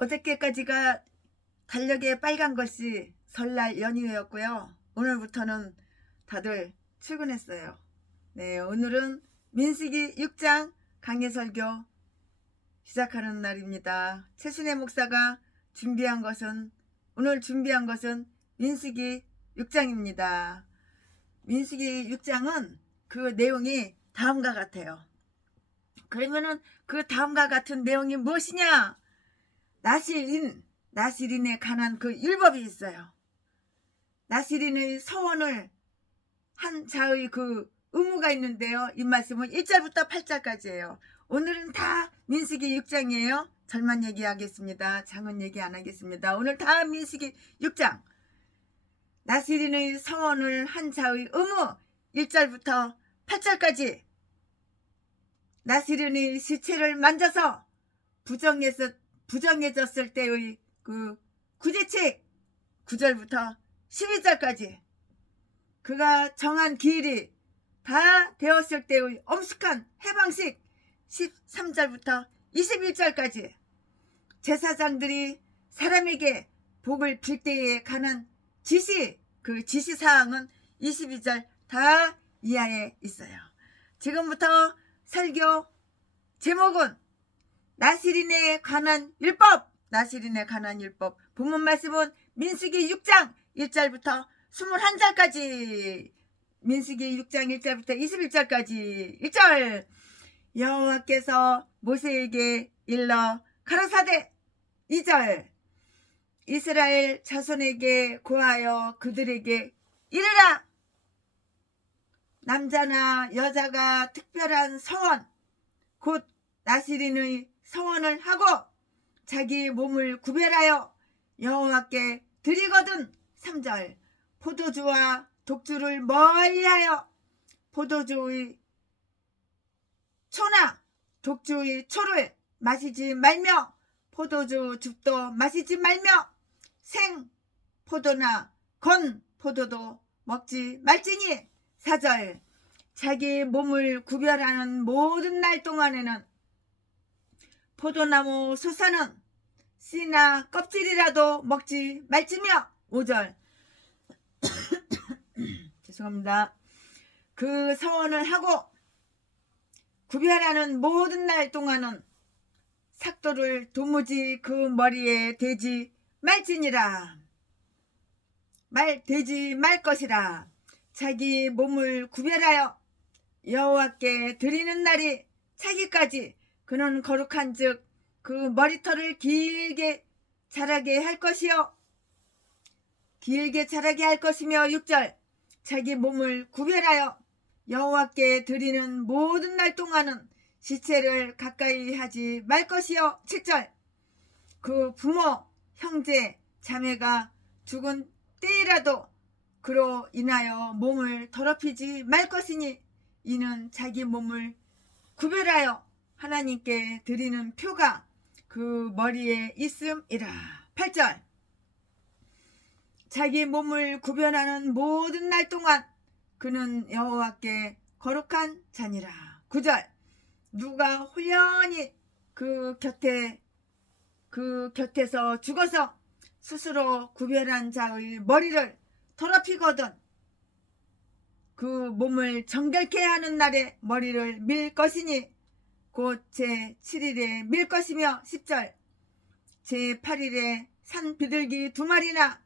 어저께까지가 달력에 빨간 것이 설날 연휴였고요. 오늘부터는 다들 출근했어요. 네, 오늘은 민수기 6장 강해설교 시작하는 날입니다. 최순애 목사가 오늘 준비한 것은 민수기 6장입니다. 민수기 6장은 그 내용이 다음과 같아요. 그러면은 그 다음과 같은 내용이 무엇이냐? 나실인에 관한 그 율법이 있어요. 나실인의 서원을 한 자의 그 의무가 있는데요. 이 말씀은 1절부터 8절까지예요. 오늘은 다 민수기 6장이에요. 절만 얘기하겠습니다. 장은 얘기 안 하겠습니다. 오늘 다 민수기 6장. 나실인의 서원을 한 자의 의무 1절부터 8절까지. 나실인의 시체를 만져서 부정해졌을 때의 그 구제책 9절부터 12절까지 그가 정한 기일이 다 되었을 때의 엄숙한 해방식 13절부터 21절까지 제사장들이 사람에게 복을 빌 때에 관한 그 지시사항은 22절 다 이하에 있어요. 지금부터 설교 제목은 나실인에 관한 율법. 본문 말씀은 민수기 6장 1절부터 21절까지. 민수기 6장 1절부터 21절까지. 1절. 여호와께서 모세에게 일러 가라사대. 2절. 이스라엘 자손에게 고하여 그들에게 이르라. 남자나 여자가 특별한 서원 곧 나실인의 서원을 하고 자기 몸을 구별하여 여호와께 드리거든. 3절. 포도주와 독주를 멀리하여 포도주의 초나 독주의 초를 마시지 말며 포도주 즙도 마시지 말며 생 포도나 건 포도도 먹지 말지니. 4절. 자기 몸을 구별하는 모든 날 동안에는 포도나무 수사는 씨나 껍질이라도 먹지 말지며. 5절. 죄송합니다. 그 서원을 하고 구별하는 모든 날 동안은 삭도를 도무지 그 머리에 대지 말지니라. 대지 말 것이라. 자기 몸을 구별하여 여호와께 드리는 날이 차기까지 그는 거룩한 즉 그 머리털을 길게 자라게 할 것이며. 6절. 자기 몸을 구별하여 여호와께 드리는 모든 날 동안은 시체를 가까이 하지 말 것이요. 7절. 그 부모, 형제, 자매가 죽은 때라도 그로 인하여 몸을 더럽히지 말 것이니 이는 자기 몸을 구별하여 하나님께 드리는 표가 그 머리에 있음이라. 8절. 자기 몸을 구별하는 모든 날 동안 그는 여호와께 거룩한 자니라. 9절. 누가 홀연히 그 곁에서 죽어서 스스로 구별한 자의 머리를 더럽히거든 그 몸을 정결케 하는 날에 머리를 밀 것이니 곧 제7일에 밀 것이며. 10절. 제8일에 산 비둘기 2마리나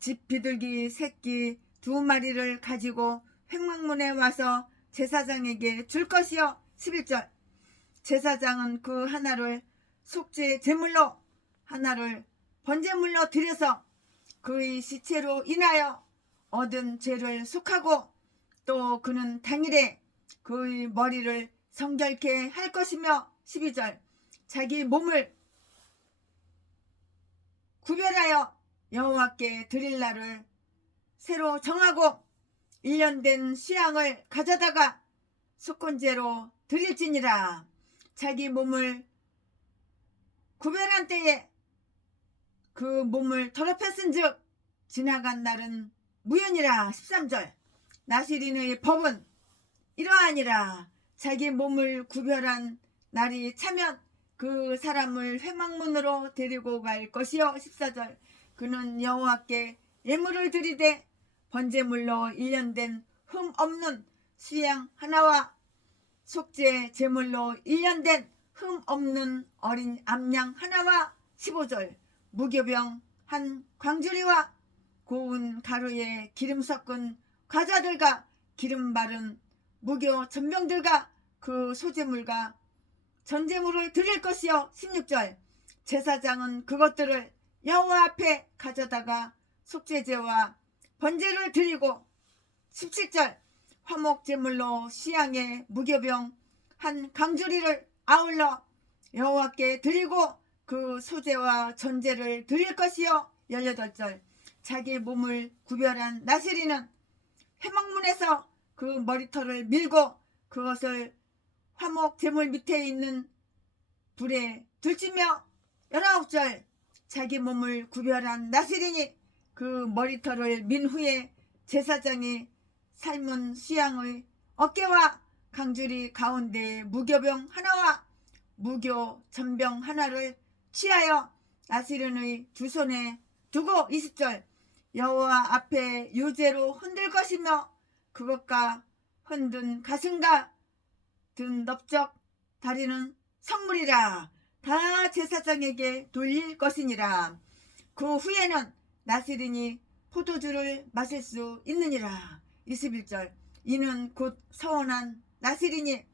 집 비둘기 새끼 2마리를 가지고 횡망문에 와서 제사장에게 줄 것이요. 11절. 제사장은 그 하나를 속죄 제물로 하나를 번제물로 드려서 그의 시체로 인하여 얻은 죄를 속하고 또 그는 당일에 그의 머리를 성결케 할 것이며. 12절. 자기 몸을 구별하여 여호와께 드릴 날을 새로 정하고 1년 된 수양을 가져다가 속건제로 드릴지니라. 자기 몸을 구별한 때에 그 몸을 더럽혔은즉 지나간 날은 무효니라. 13절. 나실인의 법은 이러하니라. 자기 몸을 구별한 날이 차면 그 사람을 회막문으로 데리고 갈 것이요. 14절 그는 여호와께 예물을 드리되 번제물로 1년 된 흠 없는 수양 하나와 속죄 제물로 1년 된 흠 없는 어린 암양 하나와 15절 무교병 한 광주리와 고운 가루에 기름 섞은 과자들과 기름 바른 무교 전병들과 그 소제물과 전제물을 드릴 것이요. 16절 제사장은 그것들을 여호와 앞에 가져다가 속죄제와 번제를 드리고 17절 화목제물로 시양의 무교병 한 강주리를 아울러 여호와께 드리고 그 소제와 전제를 드릴 것이요. 18절 자기 몸을 구별한 나시리는 회막문에서 그 머리털을 밀고 그것을 화목제물 밑에 있는 불에 들치며 19절 자기 몸을 구별한 나시린이 그 머리털을 민 후에 제사장이 삶은 수양의 어깨와 강주리 가운데 무교병 하나와 무교 전병 하나를 취하여 나시린의 두 손에 두고 20절 여호와 앞에 유제로 흔들 것이며 그것과 흔든 가슴과 든 넓적 다리는 성물이라 다 제사장에게 돌릴 것이니라. 그 후에는 나시린이 포도주를 마실 수 있느니라. 21절 이는 곧 서원한 나시린이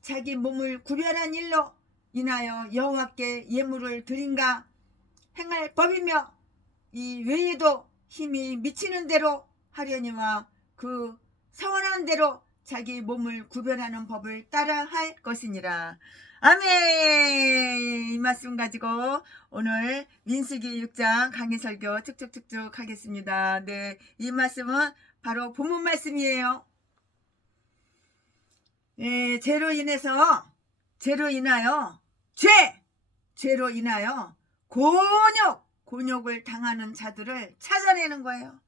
자기 몸을 구별한 일로 인하여 여호와께 예물을 드린가 행할 법이며 이 외에도 힘이 미치는 대로 하려니와 그 서원한 대로 자기 몸을 구별하는 법을 따라 할 것이니라. 아멘. 이 말씀 가지고 오늘 민수기 6장 강의 설교 쭉쭉쭉쭉 하겠습니다. 네, 이 말씀은 바로 본문 말씀이에요. 네, 죄로 인하여 죄로 인하여 곤욕을 당하는 자들을 찾아내는 거예요.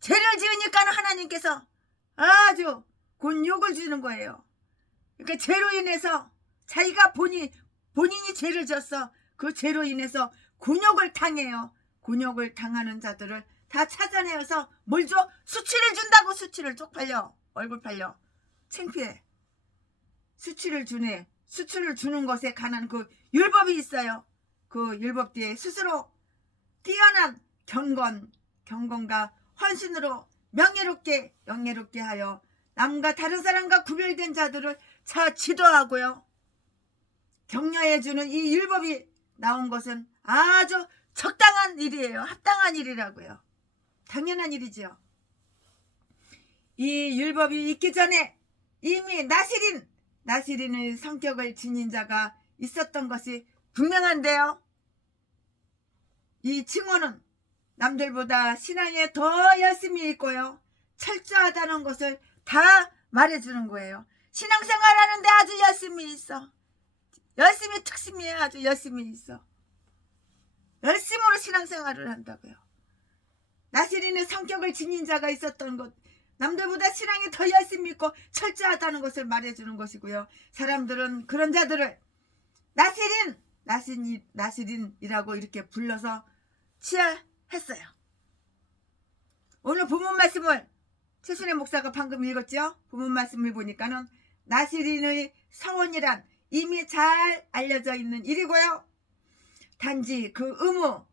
죄를 지으니까 하나님께서 아주 곤욕을 주는 거예요. 그러니까 죄로 인해서 자기가 본인이 죄를 졌어. 그 죄로 인해서 곤욕을 당해요. 곤욕을 당하는 자들을 다 찾아내어서 뭘 줘? 수치를 준다고. 수치를 쪽팔려. 얼굴 팔려. 창피해. 수치를 주네. 수치를 주는 것에 관한 그 율법이 있어요. 그 율법 뒤에 스스로 뛰어난 경건과 헌신으로 명예롭게 하여 남과 다른 사람과 구별된 자들을 지도하고요. 격려해주는 이 율법이 나온 것은 아주 적당한 일이에요. 합당한 일이라고요. 당연한 일이죠. 이 율법이 있기 전에 이미 나시린의 성격을 지닌 자가 있었던 것이 분명한데요. 이 칭호는 남들보다 신앙에 더 열심히 있고요. 철저하다는 것을 다 말해주는 거예요. 신앙생활 하는데 아주 열심히 있어. 열심히 특심이에 아주 열심히 있어. 열심으로 신앙생활을 한다고요. 나시린의 성격을 지닌 자가 있었던 것, 남들보다 신앙이 더 열심히 있고 철저하다는 것을 말해주는 것이고요. 사람들은 그런 자들을 나시린이라고 이렇게 불러서 치하했어요. 오늘 본문 말씀을 최순애 목사가 방금 읽었죠. 본문 말씀을 보니까는 나시린의 서원이란 이미 잘 알려져 있는 일이고요. 단지 그 의무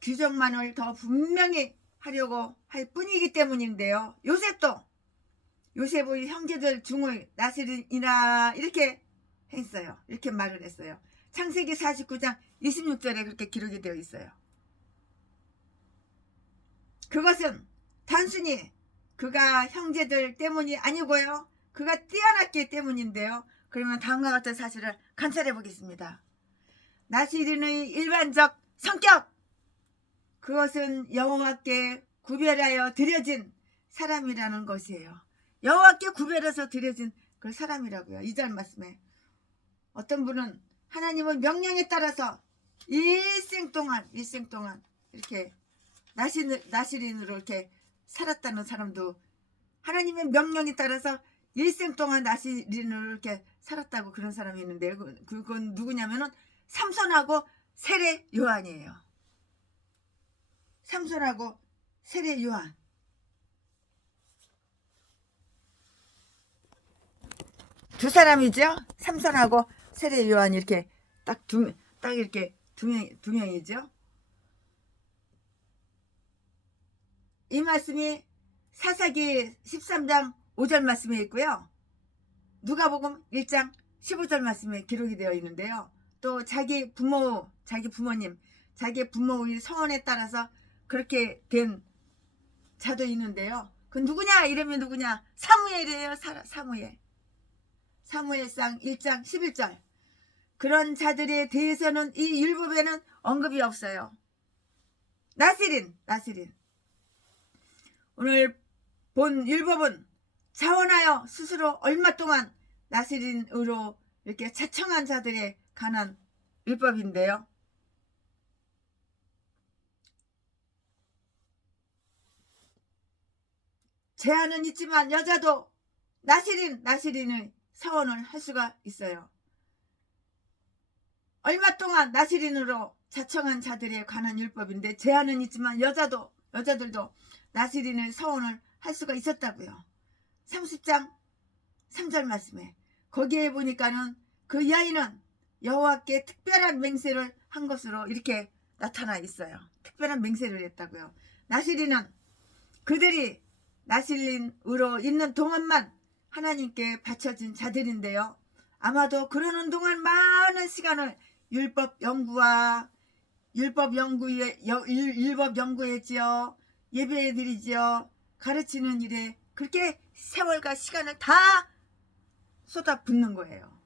규정만을 더 분명히 하려고 할 뿐이기 때문인데요. 요셉의 형제들 중의 나시린이라 이렇게 했어요. 이렇게 말을 했어요. 창세기 49장 26절에 그렇게 기록이 되어 있어요. 그것은 단순히 그가 형제들 때문이 아니고요. 그가 뛰어났기 때문인데요. 그러면 다음과 같은 사실을 관찰해 보겠습니다. 나시린의 일반적 성격, 그것은 여호와께 구별하여 드려진 사람이라는 것이에요. 여호와께 구별해서 드려진 그 사람이라고요. 2절 말씀에 어떤 분은 하나님의 명령에 따라서 일생 동안 이렇게 나시린으로 이렇게 살았다는 사람도, 하나님의 명령에 따라서 일생 동안 나시린으로 이렇게 살았다고 그런 사람이 있는데, 그건 누구냐면은 삼손하고 세례 요한이에요. 삼손하고 세례 요한. 두 사람이죠. 삼손하고 세례 요한 이렇게 딱 이렇게 두 명이죠. 이 말씀이 사사기 13장 5절 말씀에 있고요. 누가복음 1장 15절 말씀에 기록이 되어 있는데요. 또 자기 부모님, 자기 부모의 서원에 따라서 그렇게 된 자도 있는데요. 그 누구냐? 이름이 누구냐? 사무엘이에요. 사무엘. 사무엘상 1장 11절. 그런 자들에 대해서는 이 율법에는 언급이 없어요. 나시린. 오늘 본 율법은 자원하여 스스로 얼마 동안 나시린으로 이렇게 자청한 자들에 관한 율법인데요. 제한은 있지만 여자도 나시린의 서원을 할 수가 있어요. 얼마 동안 나시린으로 자청한 자들에 관한 율법인데 제한은 있지만 여자들도 나시린의 서원을 할 수가 있었다고요. 30장 3절 말씀에 거기에 보니까는 그 여인은 여호와께 특별한 맹세를 한 것으로 이렇게 나타나 있어요. 특별한 맹세를 했다고요. 나시린은 그들이 나시린으로 있는 동안만 하나님께 바쳐진 자들인데요. 아마도 그러는 동안 많은 시간을 율법 연구했지요. 예배드리지요. 가르치는 일에 그렇게 세월과 시간을 다 쏟아붓는 거예요.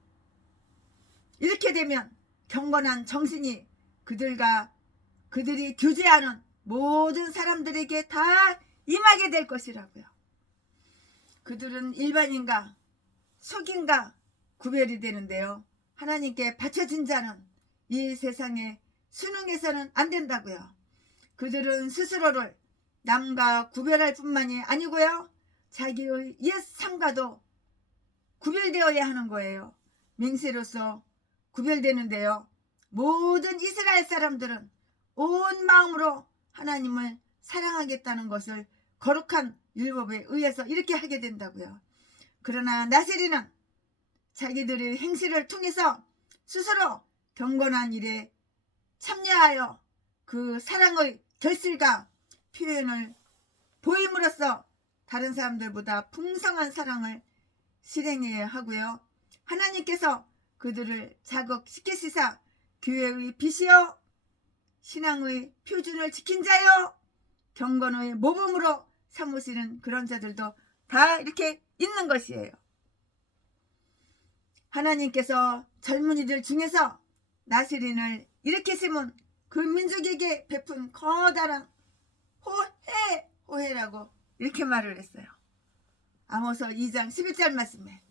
이렇게 되면 경건한 정신이 그들이 교제하는 모든 사람들에게 다 임하게 될 것이라고요. 그들은 일반인과 속인과 구별이 되는데요. 하나님께 바쳐진 자는 이 세상에 순응해서는 안 된다고요. 그들은 스스로를 남과 구별할 뿐만이 아니고요. 자기의 옛 삶과도 구별되어야 하는 거예요. 맹세로서 구별되는데요. 모든 이스라엘 사람들은 온 마음으로 하나님을 사랑하겠다는 것을 거룩한 율법에 의해서 이렇게 하게 된다고요. 그러나 나시린은 자기들의 행실을 통해서 스스로 경건한 일에 참여하여 그 사랑의 결실과 표현을 보임으로써 다른 사람들보다 풍성한 사랑을 실행해야 하고요. 하나님께서 그들을 자극시키시사 교회의 빛이요 신앙의 표준을 지킨 자요 경건의 모범으로 삼으시는 그런 자들도 다 이렇게 있는 것이에요. 하나님께서 젊은이들 중에서 나시린을 일으키심은 그 민족에게 베푼 커다란 호해라고 이렇게 말을 했어요. 아모스 2장 11절 말씀에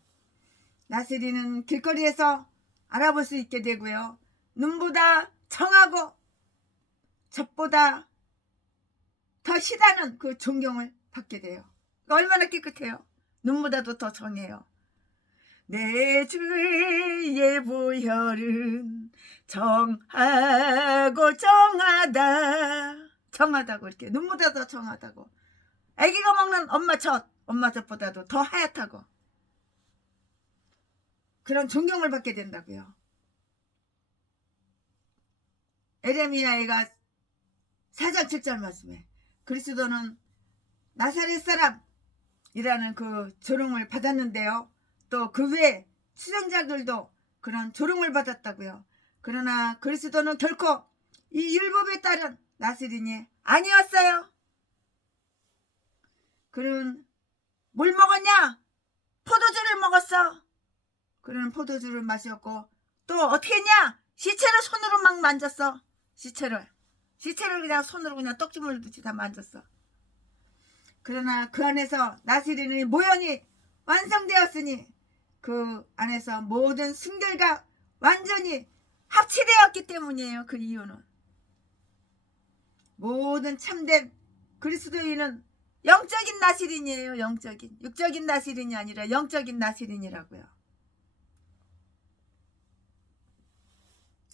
나시린은 길거리에서 알아볼 수 있게 되고요. 눈보다 정하고 젖보다 더 시다는 그 존경을 받게 돼요. 얼마나 깨끗해요. 눈보다도 더 정해요. 내 주의 보혈은 정하고 정하다고 이렇게 눈보다 더 정하다고. 아기가 먹는 엄마 젖보다도 더 하얗다고. 그런 존경을 받게 된다고요. 에레미야가 4장 7절 말씀에 그리스도는 나사렛 사람이라는 그 조롱을 받았는데요. 또 그 외에 수정자들도 그런 조롱을 받았다고요. 그러나 그리스도는 결코 이 율법에 따른 나시린이 아니었어요. 그는 뭘 먹었냐? 포도주를 먹었어. 그는 포도주를 마셨고 또 어떻게 했냐? 시체를 손으로 막 만졌어. 시체를 그냥 손으로 그냥 떡주물듯이 다 만졌어. 그러나 그 안에서 나시린의 모형이 완성되었으니 그 안에서 모든 순결과 완전히 합치되었기 때문이에요. 그 이유는 모든 참된 그리스도인은 영적인 나시린이에요. 육적인 나시린이 아니라 영적인 나시린이라고요.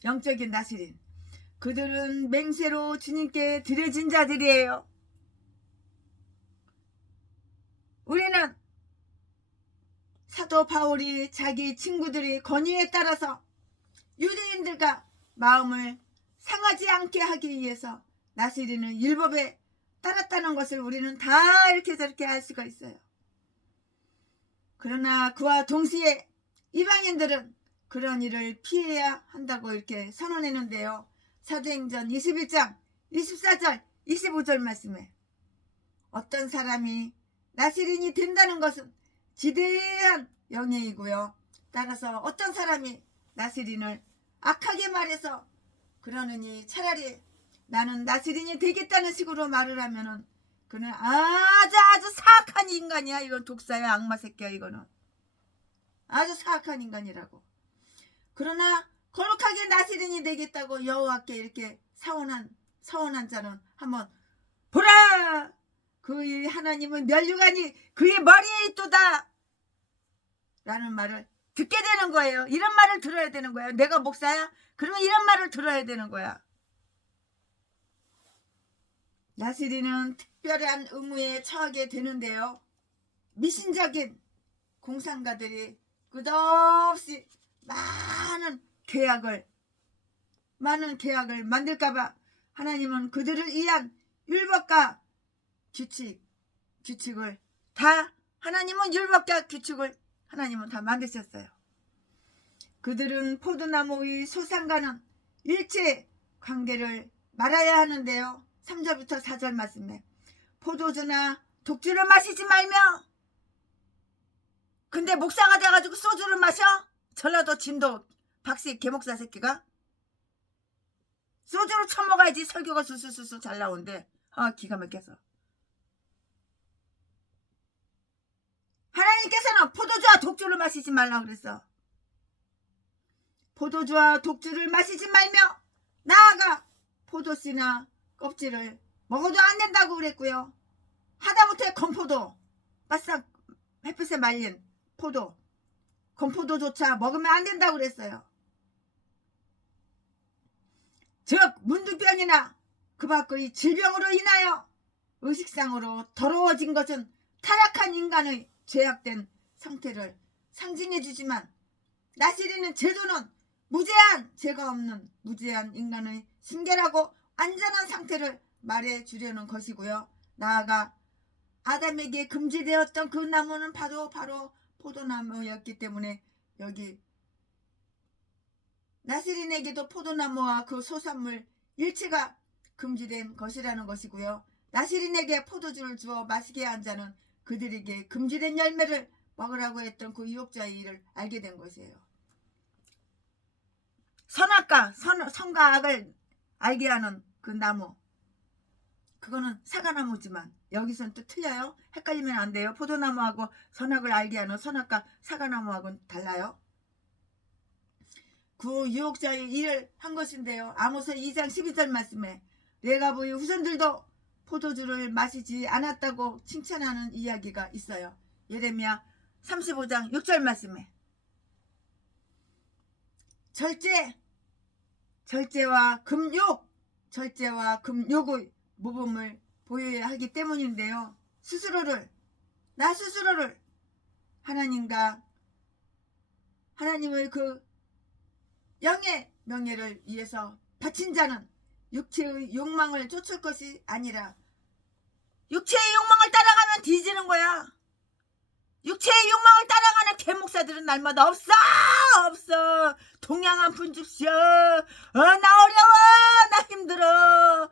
영적인 나시린. 그들은 맹세로 주님께 드려진 자들이에요. 우리는 사도 바울이 자기 친구들의 권유에 따라서 유대인들과 마음을 상하지 않게 하기 위해서 나시린을 율법에 따랐다는 것을 우리는 다 이렇게 저렇게 알 수가 있어요. 그러나 그와 동시에 이방인들은 그런 일을 피해야 한다고 이렇게 선언했는데요. 사도행전 21장 24절 25절 말씀에 어떤 사람이 나시린이 된다는 것은 지대한 영예이고요. 따라서 어떤 사람이 나시린을 악하게 말해서 그러느니 차라리 나는 나시린이 되겠다는 식으로 말을 하면은 그는 아주 사악한 인간이야. 이건 독사야, 악마 새끼야. 이거는 아주 사악한 인간이라고. 그러나 거룩하게 나시린이 되겠다고 여호와께 이렇게 서원한 자는 한번 보라, 그의 하나님은 면류관이 그의 머리에 있도다 라는 말을 듣게 되는 거예요. 이런 말을 들어야 되는 거야. 내가 목사야? 그러면 이런 말을 들어야 되는 거야. 나시린은 특별한 의무에 처하게 되는데요. 미신적인 공산가들이 끝없이 많은 계약을 만들까봐 하나님은 그들을 위한 율법과 규칙을 다 하나님은 다 만드셨어요. 그들은 포도나무의 소상과는 일체 관계를 말아야 하는데요. 3절부터 4절 말씀에 포도주나 독주를 마시지 말며, 근데 목사가 돼가지고 소주를 마셔? 전라도 진도 박씨 개목사 새끼가 소주를 처먹어야지 설교가 술술술술 잘 나오는데 기가 막혀서. 하나님께서는 포도주와 독주를 마시지 말라고 그랬어. 포도주와 독주를 마시지 말며 나아가 포도씨나 껍질을 먹어도 안 된다고 그랬고요. 하다못해 건포도, 바싹 햇빛에 말린 포도, 건포도조차 먹으면 안 된다고 그랬어요. 즉 문둥병이나 그 밖의 질병으로 인하여 의식상으로 더러워진 것은 타락한 인간의 죄악된 상태를 상징해 주지만, 나시린은 제도는 무죄한 죄가 없는 무죄한 인간의 순결하고 안전한 상태를 말해 주려는 것이고요. 나아가 아담에게 금지되었던 그 나무는 바로 포도나무였기 때문에 여기 나시린에게도 포도나무와 그 소산물 일체가 금지된 것이라는 것이고요. 나시린에게 포도주를 주어 마시게 한 자는 그들에게 금지된 열매를 먹으라고 했던 그 유혹자의 일을 알게 된 것이에요. 선악과 선과 악을 알게 하는 그 나무, 그거는 사과나무지만 여기서는 또 틀려요. 헷갈리면 안 돼요. 포도나무하고 선악을 알게 하는 선악과 사과나무하고는 달라요. 그 유혹자의 일을 한 것인데요. 아모스 2장 12절 말씀에 레갑의 후손들도 포도주를 마시지 않았다고 칭찬하는 이야기가 있어요. 예레미야 35장 6절 말씀에 절제와 금욕의 모범을 보여야 하기 때문인데요. 나 스스로를 하나님의 그 영의 명예를 위해서 바친 자는 육체의 욕망을 쫓을 것이 아니라, 육체의 욕망을 따라가면 뒤지는 거야. 육체의 욕망을 따라가는 개목사들은 날마다 없어. 동양한 분줍쇼. 나 어려워, 나 힘들어,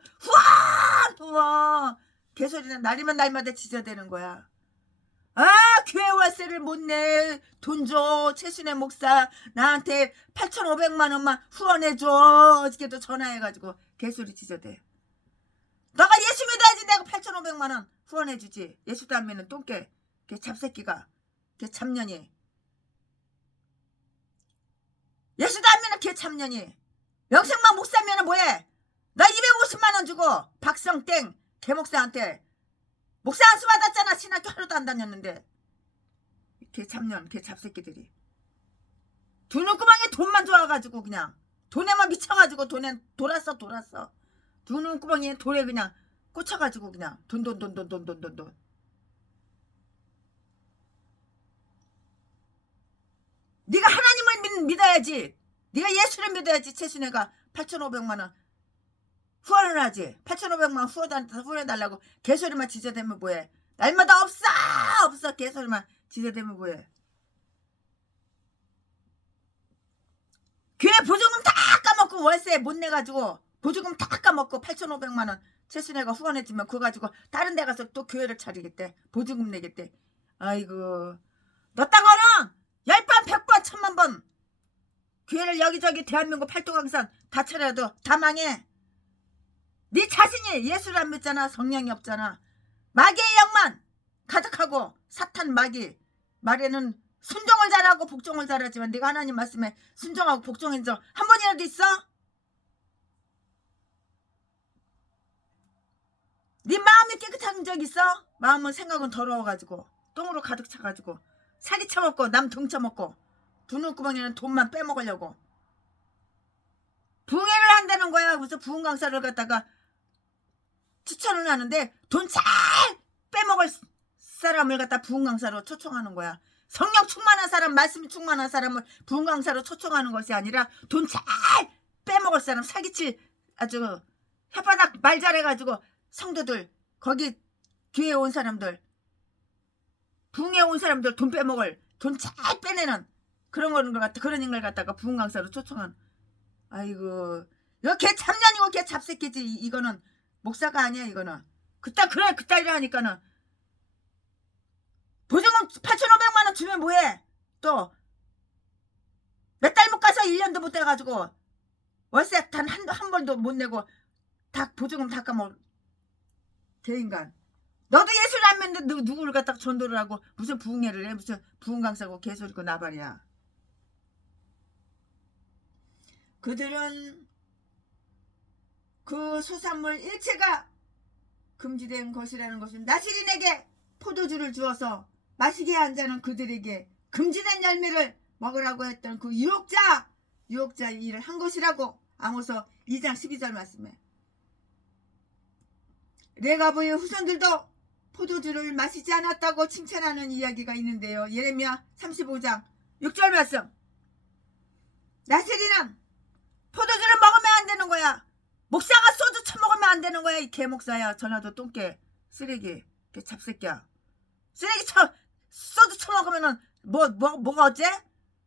후원 개소리는 날이면 날마다 지저대는 거야. 교회 월세를 못 내, 돈 줘. 최순애 목사 나한테 8,500만 원만 후원해줘. 어저께도 전화해가지고 개소리 지저대. 너가 예수 믿어야지 내가 8,500만 원 후원해주지. 예수도 안 믿는 똥개, 걔 잡새끼가, 걔 참년이, 예수도 안 믿는 걔 참년이 영생만 목사면은 뭐해? 나 250만 원 주고 박성땡 개목사한테 목사 안수 받았잖아. 신학교 하루도 안 다녔는데. 걔 참년, 걔 잡새끼들이 두 눈구멍에 돈만 좋아가지고 그냥 돈에만 미쳐가지고 돈에 돌았어. 두 눈구멍에 돌에 그냥 꽂혀가지고 그냥 돈. 네가 하나님을 믿어야지. 네가 예수를 믿어야지. 최순애가 8,500만원 후원을 하지. 8,500만원 후원해달라고 개소리만 지저대면 뭐해. 날마다 없어 개소리만 지저대면 뭐해. 교회 보조금 다 까먹고 월세 못 내가지고 보조금 다 까먹고 8,500만원 최순애가 후원했지만 그거 가지고 다른 데 가서 또 교회를 차리겠대. 보조금 내겠대. 아이고 너 땅어는 10번 100번 1000만번 교회를 여기저기 대한민국 팔도강산 다 차려도 다 망해. 네 자신이 예수를 안 믿잖아. 성령이 없잖아. 마귀의 영만 가득하고 사탄 마귀 말에는 순종을 잘하고 복종을 잘하지만 네가 하나님 말씀에 순종하고 복종한 적 한 번이라도 있어? 네 마음이 깨끗한 적 있어? 마음은 생각은 더러워가지고 똥으로 가득 차가지고 사기 쳐먹고 남 등쳐먹고 두 눈구멍에는 돈만 빼먹으려고 부흥회를 한다는 거야. 그래서 부흥 강사를 갖다가 추천을 하는데 돈 잘 빼먹을 사람을 갖다 부흥 강사로 초청하는 거야. 성령 충만한 사람, 말씀 충만한 사람을 부흥 강사로 초청하는 것이 아니라 돈 잘 빼먹을 사람, 사기칠 아주 혓바닥 말 잘해가지고 성도들 거기 교회에 온 사람들 부흥에 온 사람들 돈 빼먹을 돈 잘 빼내는 그런 걸 갖다 그런 인걸 갖다가 부흥 강사로 초청한. 아이고 이거 개 참년이고 개 잡새끼지. 이거는 목사가 아니야. 이거는 그따위로 하니까는 보증금 8,500만원 주면 뭐해. 또 몇 달 못 가서 1년도 못 돼가지고 월세 단 한 번도 못 내고 다 보증금 다 까먹어. 개인간 너도 예수를 안 믿는데 누구를 갖다가 전도를 하고 무슨 부흥회를 해. 무슨 부흥 강사고 개소리고 나발이야. 그들은 그 소산물 일체가 금지된 것이라는 것은 나시린에게 포도주를 주어서 마시게 한 자는 그들에게 금지된 열매를 먹으라고 했던 그 유혹자의 일을 한 것이라고 아모스 2장 12절 말씀에. 레가브의 후손들도 포도주를 마시지 않았다고 칭찬하는 이야기가 있는데요. 예레미야 35장 6절 말씀. 나시린은 포도주를 먹으면 안 되는 거야. 목사가 소주 처먹으면 안 되는 거야. 이 개목사야. 전화도 똥개 쓰레기 개 잡새끼야. 쓰레기 소주 처먹으면은 뭐가 어째?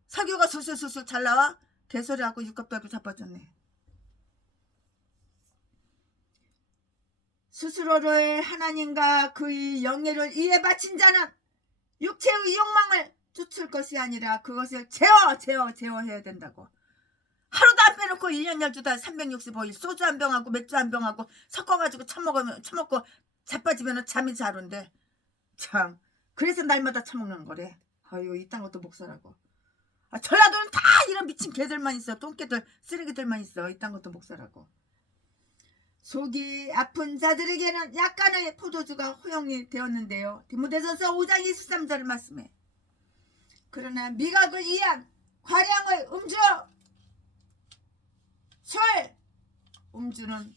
석유가 술술 잘 나와? 개소리하고 육갑도 하고 자빠졌네. 스스로를 하나님과 그의 영예를 이에 바친 자는 육체의 욕망을 쫓을 것이 아니라 그것을 제어해야 된다고. 하루도 안 빼놓고 1년 12달 365일 소주 한 병하고 맥주 한 병하고 섞어가지고 처먹고 자빠지면 잠이 잘 온대. 참 그래서 날마다 처먹는 거래. 아유 이딴 것도 목사라고. 전라도는 다 이런 미친 개들만 있어. 똥개들 쓰레기들만 있어. 이딴 것도 목사라고. 속이 아픈 자들에게는 약간의 포도주가 허용이 되었는데요. 디모데전서 5장 23절 말씀에. 그러나 미각을 이해한 과량의 음주 술 음주는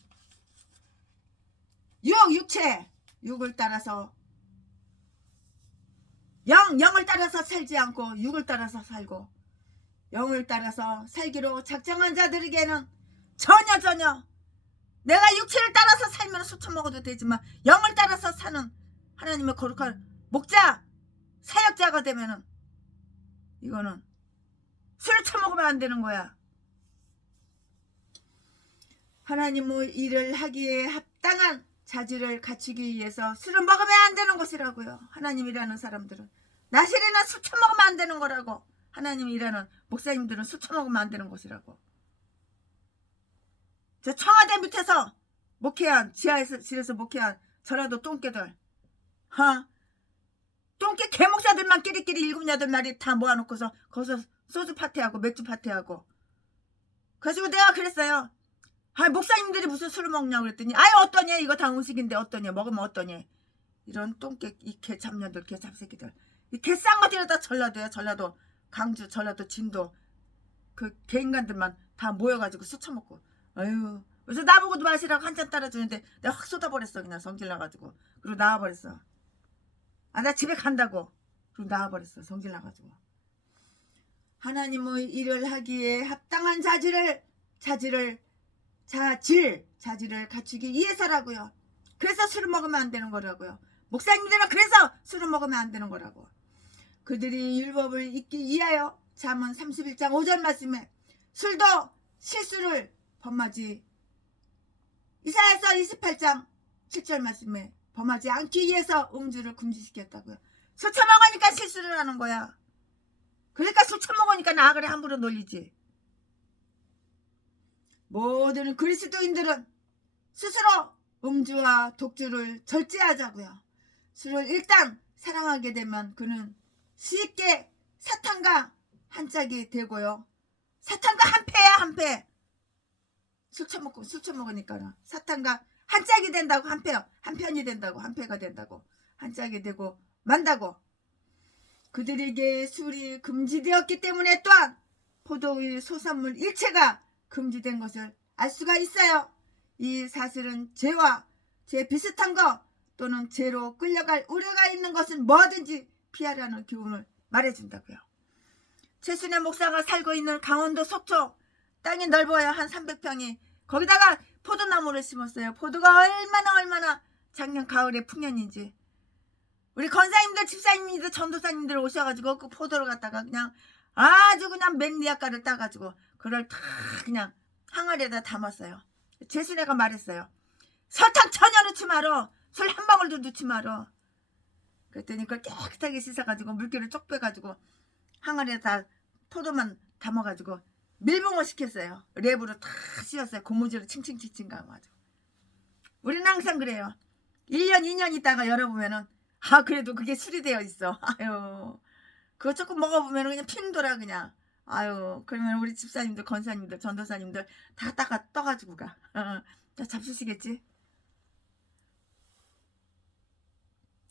육체 육을 따라서 영을 따라서 살지 않고 육을 따라서 살고 영을 따라서 살기로 작정한 자들에게는 전혀 내가 육체를 따라서 살면 술 처먹어도 되지만 영을 따라서 사는 하나님의 거룩한 목자 사역자가 되면은 이거는 술 처먹으면 안 되는 거야. 하나님의 일을 하기에 합당한 자질을 갖추기 위해서 술을 먹으면 안 되는 것이라고요. 하나님이라는 사람들은 나시리는 술 처먹으면 안 되는 거라고. 하나님이라는 목사님들은 술 처먹으면 안 되는 것이라고. 저 청와대 밑에서 목회한 지하실에서 목회한 전라도 똥개들 똥개 개목사들만 끼리끼리 7-8마리 다 모아놓고서 거기서 소주 파티하고 맥주 파티하고. 그래가지고 내가 그랬어요. 목사님들이 무슨 술을 먹냐고 그랬더니 어떠냐 이거 다 음식인데 어떠냐 먹으면 어떠냐. 이런 똥개 이 개잡년들 개잡새끼들 이 개싼 것들이 다 전라도야. 전라도 강주 전라도 진도 그 개인간들만 다 모여가지고 술 처먹고. 아유. 그래서 나보고도 마시라고 한 잔 따라주는데 내가 확 쏟아버렸어. 그냥 성질 나가지고. 그리고 나와버렸어. 아, 나 집에 간다고. 그리고 나와버렸어. 성질 나가지고. 하나님의 일을 하기에 합당한 자질을 갖추기 위해서라고요. 그래서 술을 먹으면 안 되는 거라고요. 목사님들은 그래서 술을 먹으면 안 되는 거라고. 그들이 율법을 잊기 위하여 잠언 31장 5절 말씀에 술도 실수를 범하지, 이사야서 28장 7절 말씀에 범하지 않기 위해서 음주를 금지시켰다고요. 술 처먹으니까 실수를 하는 거야. 그러니까 술 처먹으니까 나그래 함부로 놀리지. 모든 그리스도인들은 스스로 음주와 독주를 절제하자고요. 술을 일단 사랑하게 되면 그는 쉽게 사탄과 한 짝이 되고요. 사탄과 한 패야, 한 패. 술 처먹으니까 사탄과 한 짝이 된다고. 한 편이 된다고. 한 패가 된다고. 한 짝이 되고 만다고. 그들에게 술이 금지되었기 때문에 또한 포도의 소산물 일체가 금지된 것을 알 수가 있어요. 이 사실은 죄와 죄 비슷한 것 또는 죄로 끌려갈 우려가 있는 것은 뭐든지 피하라는 교훈을 말해준다고요. 최순애 목사가 살고 있는 강원도 속초, 땅이 넓어요. 한 300평이. 거기다가 포도나무를 심었어요. 포도가 얼마나 작년 가을에 풍년인지. 우리 권사님들, 집사님들, 전도사님들 오셔가지고 그 포도를 갖다가 그냥 아주 그냥 맨리아가를 따가지고 그걸 다 그냥 항아리에다 담았어요. 최순애가 말했어요. 설탕 전혀 넣지 말어. 술 한 방울도 넣지 말어. 그랬더니 그걸 깨끗하게 씻어가지고 물기를 쪽 빼가지고 항아리에다 포도만 담아가지고 밀봉을 시켰어요. 랩으로 다 씌웠어요. 고무줄을 칭칭칭칭 감아가지고. 우리는 항상 그래요. 1년 2년 있다가 열어보면은 그래도 그게 술이 되어 있어. 아유, 그거 조금 먹어보면 그냥 핑 돌아 그냥. 아유, 그러면 우리 집사님들, 권사님들, 전도사님들 다 떠가지고 가. 다 잡수시겠지?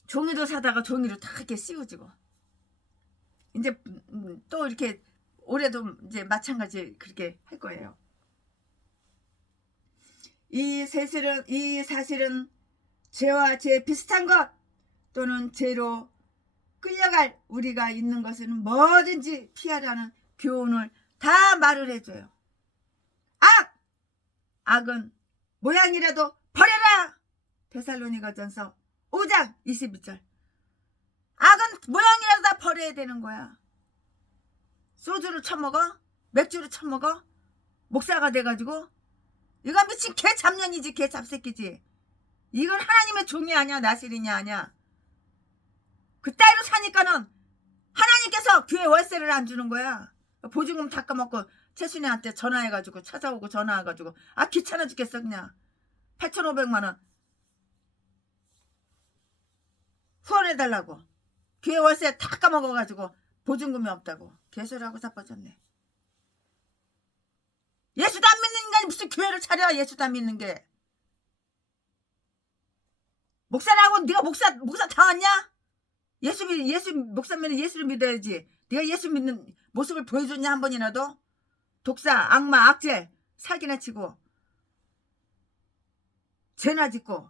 종이도 사다가 종이로 다 이렇게 씌우지고. 이제 또 이렇게 올해도 이제 마찬가지 그렇게 할 거예요. 이 사실은 죄와 죄 비슷한 것 또는 죄로 끌려갈 우리가 있는 것은 뭐든지 피하라는 교훈을 다 말을 해줘요. 악은 모양이라도 버려라. 데살로니가전서 5장 22절. 악은 모양이라도 다 버려야 되는 거야. 소주를 처먹어? 맥주를 처먹어? 목사가 돼가지고? 이건 미친 개 잡년이지, 개 잡새끼지. 이건 하나님의 종이 아니야, 나실이냐 아니야. 그 따위로 사니까는 하나님께서 교회 월세를 안 주는 거야. 보증금 다 까먹고 최순애한테 전화해가지고 찾아오고 전화해가지고 귀찮아 죽겠어 그냥. 8,500만 원 후원해달라고. 교회 월세 다 까먹어가지고 보증금이 없다고 개소리하고 자빠졌네. 예수도 안 믿는 인간이 무슨 교회를 차려. 예수도 안 믿는 게. 목사라고 네가 목사 다 왔냐? 예수 목사면 예수를 믿어야지. 네가 예수 믿는 모습을 보여줬냐 한 번이라도? 독사, 악마, 악재 사기나 치고 죄나 짓고.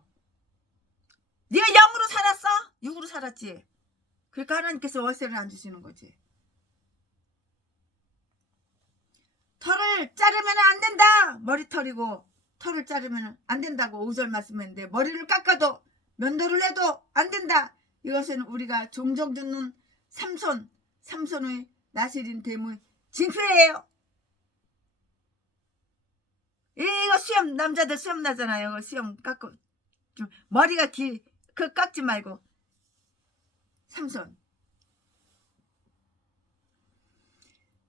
네가 영으로 살았어? 육으로 살았지. 그러니까 하나님께서 월세를 안 주시는 거지. 털을 자르면 안 된다. 머리털이고 털을 자르면 안 된다고 5절 말씀했는데 머리를 깎아도 면도를 해도 안 된다. 이것은 우리가 종종 듣는 삼손의 나실인 됨의 징표예요. 이거 수염, 남자들 수염 나잖아요. 수염 깎고 좀 머리가 그 깎지 말고. 삼손.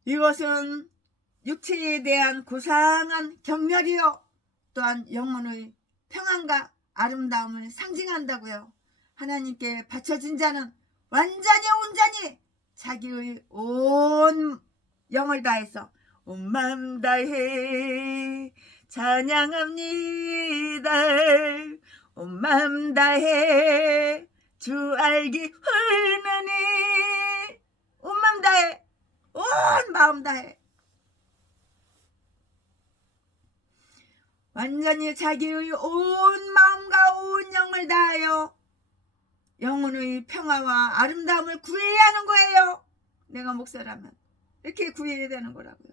이것은 육체에 대한 고상한 경멸이요 또한 영혼의 평안과 아름다움을 상징한다고요. 하나님께 바쳐진 자는 완전히 온전히 자기의 온 영을 다해서 온 마음 다해 찬양합니다. 온 마음 다해 주 알기 훌르니. 온 마음 다해, 온 마음 다해. 완전히 자기의 온 마음과 온 영을 다하여 영혼의 평화와 아름다움을 구해야 하는 거예요. 내가 목사라면 이렇게 구해야 되는 거라고요.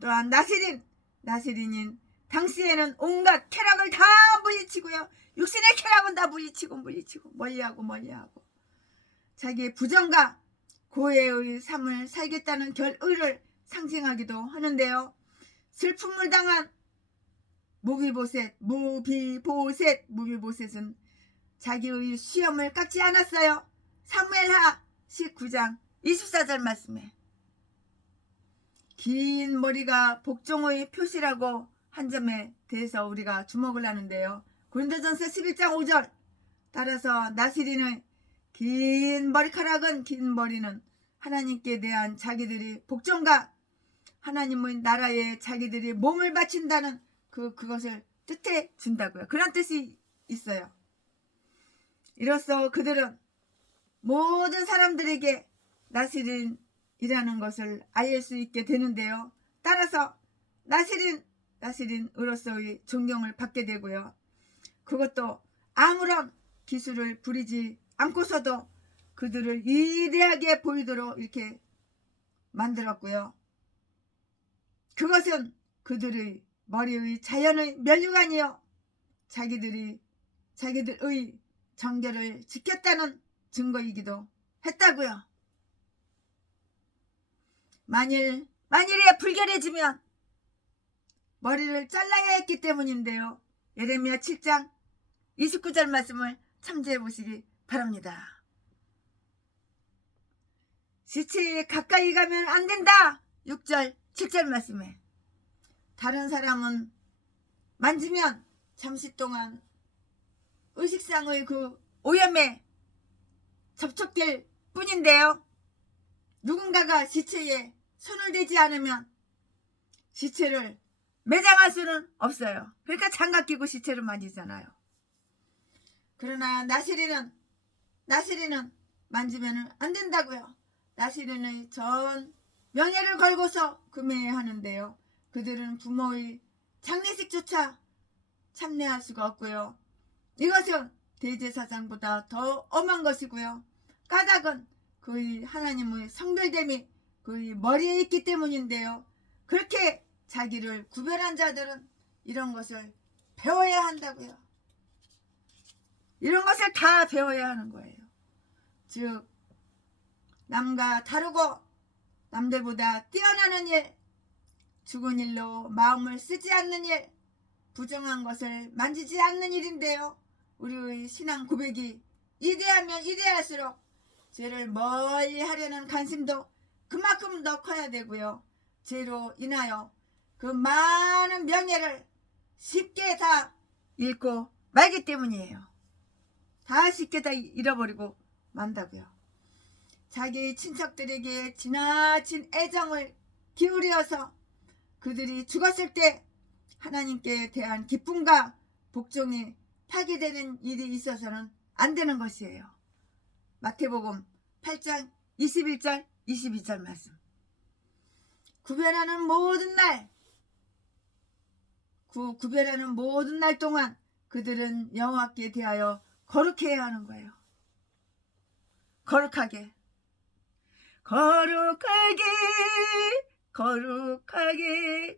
또한 나시린인 당시에는 온갖 쾌락을 다 물리치고요. 육신의 쾌락은 다 물리치고 멀리하고 자기의 부정과 고해의 삶을 살겠다는 결의를 상징하기도 하는데요. 슬픔을 당한 무비보셋은 자기의 수염을 깎지 않았어요. 사무엘하 19장 24절 말씀에 긴 머리가 복종의 표시라고 한 점에 대해서 우리가 주목을 하는데요. 고린도전서 11장 5절 따라서 나시린의 긴 머리는 하나님께 대한 자기들이 복종과 하나님의 나라에 자기들이 몸을 바친다는 그것을 뜻해 준다고요. 그런 뜻이 있어요. 이로써 그들은 모든 사람들에게 나시린이라는 것을 알릴 수 있게 되는데요. 따라서 나시린으로서의 존경을 받게 되고요. 그것도 아무런 기술을 부리지 않고서도 그들을 위대하게 보이도록 이렇게 만들었고요. 그것은 그들의 머리의 자연의 면류관이요 자기들의 정결을 지켰다는 증거이기도 했다고요. 만일에 불결해지면 머리를 잘라야 했기 때문인데요. 예레미야 7장 29절 말씀을 참조해 보시기 바랍니다. 시체에 가까이 가면 안 된다. 6절 7절 말씀에 다른 사람은 만지면 잠시 동안 의식상의 그 오염에 접촉될 뿐인데요. 누군가가 시체에 손을 대지 않으면 시체를 매장할 수는 없어요. 그러니까 장갑 끼고 시체를 만지잖아요. 그러나 나시린은 만지면 안 된다고요. 나시린의 전 명예를 걸고서 금해야 하는데요. 그들은 부모의 장례식조차 참여할 수가 없고요. 이것은 대제사장보다 더 엄한 것이고요. 까닭은 그의 하나님의 성별됨이 그의 머리에 있기 때문인데요. 그렇게 자기를 구별한 자들은 이런 것을 배워야 한다고요. 이런 것을 다 배워야 하는 거예요. 즉 남과 다르고 남들보다 뛰어나는 일, 죽은 일로 마음을 쓰지 않는 일, 부정한 것을 만지지 않는 일인데요. 우리의 신앙 고백이 이대하면 이대할수록 죄를 멀리 하려는 관심도 그만큼 더 커야 되고요. 죄로 인하여 그 많은 명예를 쉽게 다 잃고 말기 때문이에요. 다 쉽게 다 잃어버리고 만다고요. 자기 친척들에게 지나친 애정을 기울여서 그들이 죽었을 때 하나님께 대한 기쁨과 복종이 파괴되는 일이 있어서는 안 되는 것이에요. 마태복음 8장 21절 22절 말씀. 구별하는 모든 날 동안 그들은 여호와께 대하여 거룩해야 하는 거예요.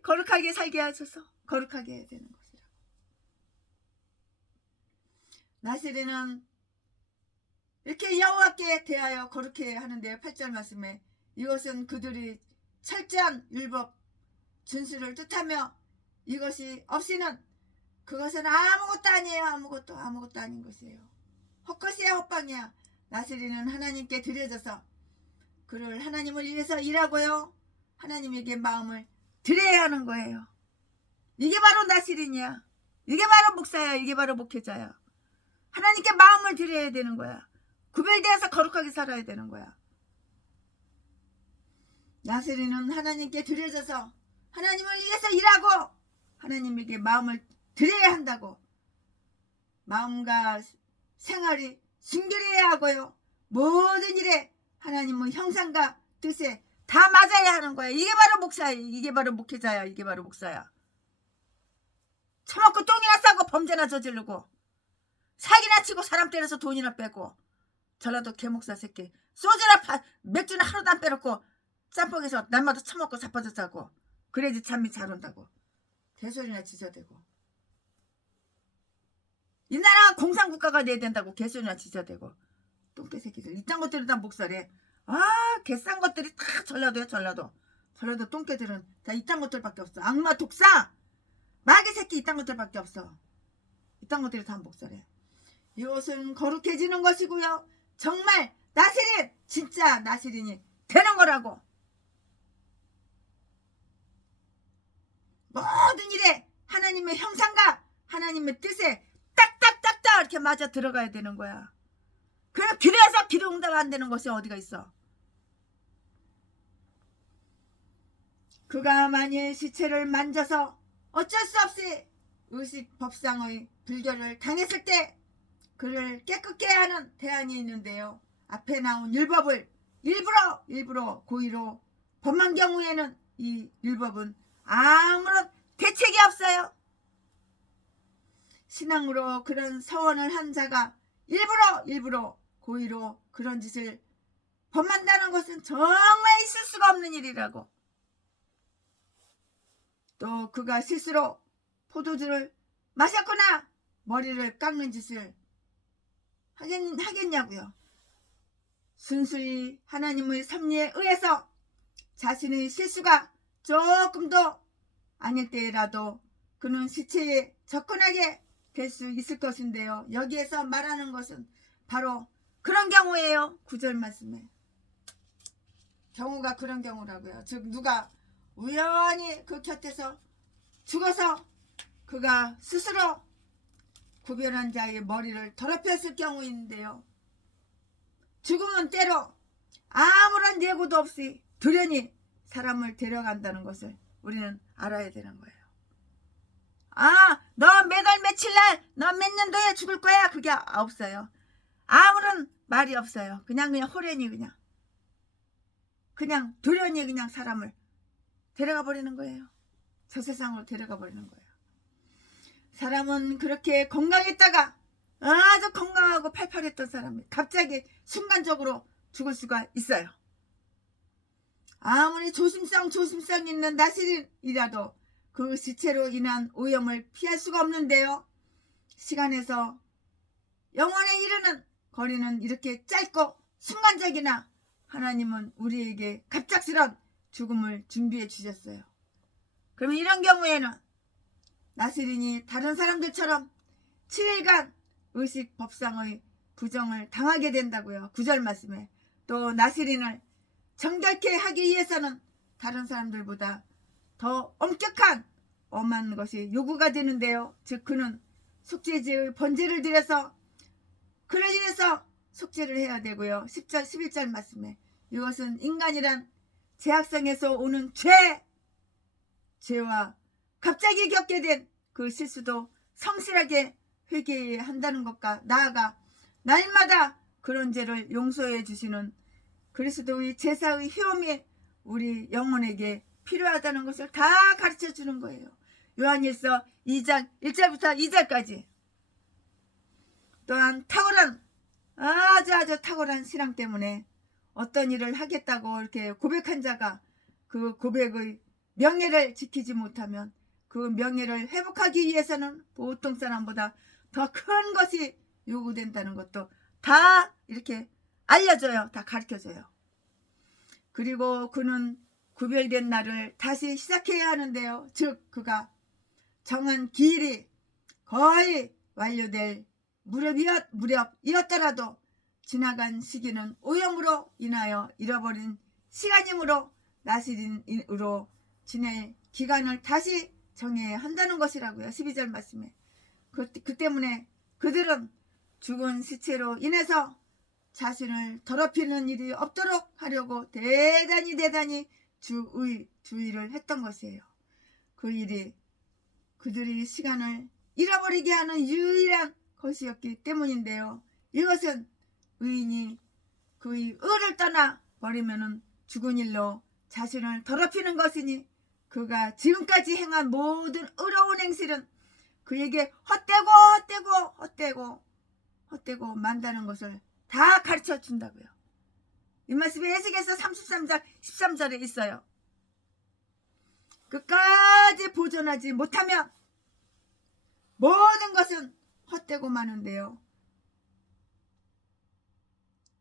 거룩하게 살게 하소서. 거룩하게 해야 되는 것이라고. 나시린은 이렇게 여호와께 대하여 거룩해야 하는데 8절 말씀에 이것은 그들이 철저한 율법 준수를 뜻하며 이것이 없이는 그것은 아무것도 아니에요. 아무것도 아닌 것이에요. 헛것이야 헛방이야. 나시린은 하나님께 드려져서 그를 하나님을 위해서 일하고요. 하나님에게 마음을 드려야 하는 거예요. 이게 바로 나시린이야. 이게 바로 목사야. 이게 바로 목회자야. 하나님께 마음을 드려야 되는 거야. 구별되어서 거룩하게 살아야 되는 거야. 나시린은 하나님께 드려져서 하나님을 위해서 일하고 하나님에게 마음을 드려야 한다고. 마음과 생활이 순결해야 하고요. 모든 일에 하나님의 형상과 뜻에 다 맞아야 하는 거야. 이게 바로 목사야. 이게 바로 목회자야. 이게 바로 목사야. 처먹고 똥이나 싸고 범죄나 저지르고 사기나 치고 사람 때려서 돈이나 빼고 전라도 개목사 새끼 소주나 맥주나 하루도 안 빼놓고 짬뽕에서 날마다 처먹고 자빠져 자고 그래야지 잠이 잘 온다고 개소리나 지저대고 이 나라가 공산국가가 돼야 된다고 개소리나 지저대고 똥개 새끼들 이딴 것들이 다 목살해. 개싼 것들이 다 전라도야. 전라도 똥개들은 다 이딴 것들밖에 없어. 악마 독사 마귀 새끼 이딴 것들밖에 없어. 이딴 것들이 다 목살해. 이것은 거룩해지는 것이고요. 정말 나시린 진짜 나시린이 되는 거라고. 모든 일에 하나님의 형상과 하나님의 뜻에 딱딱딱딱 이렇게 맞아 들어가야 되는 거야. 그래서 기도 응답 안 되는 것이 어디가 있어. 그가 만일 시체를 만져서 어쩔 수 없이 의식법상의 불결을 당했을 때 그를 깨끗게 하는 대안이 있는데요. 앞에 나온 율법을 일부러 고의로 범한 경우에는 이 율법은 아무런 대책이 없어요. 신앙으로 그런 서원을 한 자가 일부러 고의로 그런 짓을 범한다는 것은 정말 있을 수가 없는 일이라고. 또 그가 실수로 포도주를 마셨거나 머리를 깎는 짓을 하겠냐고요. 순수히 하나님의 섭리에 의해서 자신의 실수가 조금도 아닐 때라도 그는 시체에 접근하게 될 수 있을 것인데요. 여기에서 말하는 것은 바로 그런 경우예요. 9절 말씀에 경우가 그런 경우라고요. 즉 누가 우연히 그 곁에서 죽어서 그가 스스로 구별한 자의 머리를 더럽혔을 경우인데요. 죽음은 때로 아무런 예고도 없이 돌연히 사람을 데려간다는 것을 우리는 알아야 되는 거예요. 너 몇 월 며칠 날 너 몇 년도에 죽을 거야. 그게 없어요. 아무런 말이 없어요. 그냥 호련히 그냥 돌연히 그냥 사람을 데려가 버리는 거예요. 저 세상으로 데려가 버리는 거예요. 사람은 그렇게 건강했다가 아주 건강하고 팔팔했던 사람이 갑자기 순간적으로 죽을 수가 있어요. 아무리 조심성 있는 나시린이라도 그 시체로 인한 오염을 피할 수가 없는데요. 시간에서 영원에 이르는 거리는 이렇게 짧고 순간적이나 하나님은 우리에게 갑작스런 죽음을 준비해 주셨어요. 그러면 이런 경우에는 나시린이 다른 사람들처럼 7일간 의식법상의 부정을 당하게 된다고요. 9절 말씀에. 또 나시린을 정결케 하기 위해서는 다른 사람들보다 더 엄격한 엄한 것이 요구가 되는데요. 즉 그는 속죄제의 번제를 드려서 그를 위해서 속죄를 해야 되고요. 10절 11절 말씀에 이것은 인간이란 제약성에서 오는 죄와 갑자기 겪게 된 그 실수도 성실하게 회개해야 한다는 것과 나아가 날마다 그런 죄를 용서해 주시는 그리스도의 제사의 효험이 우리 영혼에게 필요하다는 것을 다 가르쳐 주는 거예요. 요한일서 2장 1절부터 2절까지. 또한 아주 탁월한 신앙 때문에 어떤 일을 하겠다고 이렇게 고백한 자가 그 고백의 명예를 지키지 못하면 그 명예를 회복하기 위해서는 보통 사람보다 더 큰 것이 요구된다는 것도 다 이렇게 알려줘요. 다 가르쳐줘요. 그리고 그는 구별된 날을 다시 시작해야 하는데요. 즉 그가 정한 기일이 거의 완료될 무렵이었더라도 지나간 시기는 오염으로 인하여 잃어버린 시간이므로 나시린으로 지낼 기간을 다시 정해야 한다는 것이라고요. 12절 말씀에. 그 때문에 그들은 죽은 시체로 인해서 자신을 더럽히는 일이 없도록 하려고 대단히 주의를 했던 것이에요. 그 일이 그들이 시간을 잃어버리게 하는 유일한 것이었기 때문인데요. 이것은 의인이 그의 의를 떠나 버리면 죽은 일로 자신을 더럽히는 것이니 그가 지금까지 행한 모든 의로운 행실은 그에게 헛되고 만다는 것을 다 가르쳐 준다고요. 이 말씀이 에스겔서 33장 13절에 있어요. 끝까지 보존하지 못하면 모든 것은 헛되고 마는데요.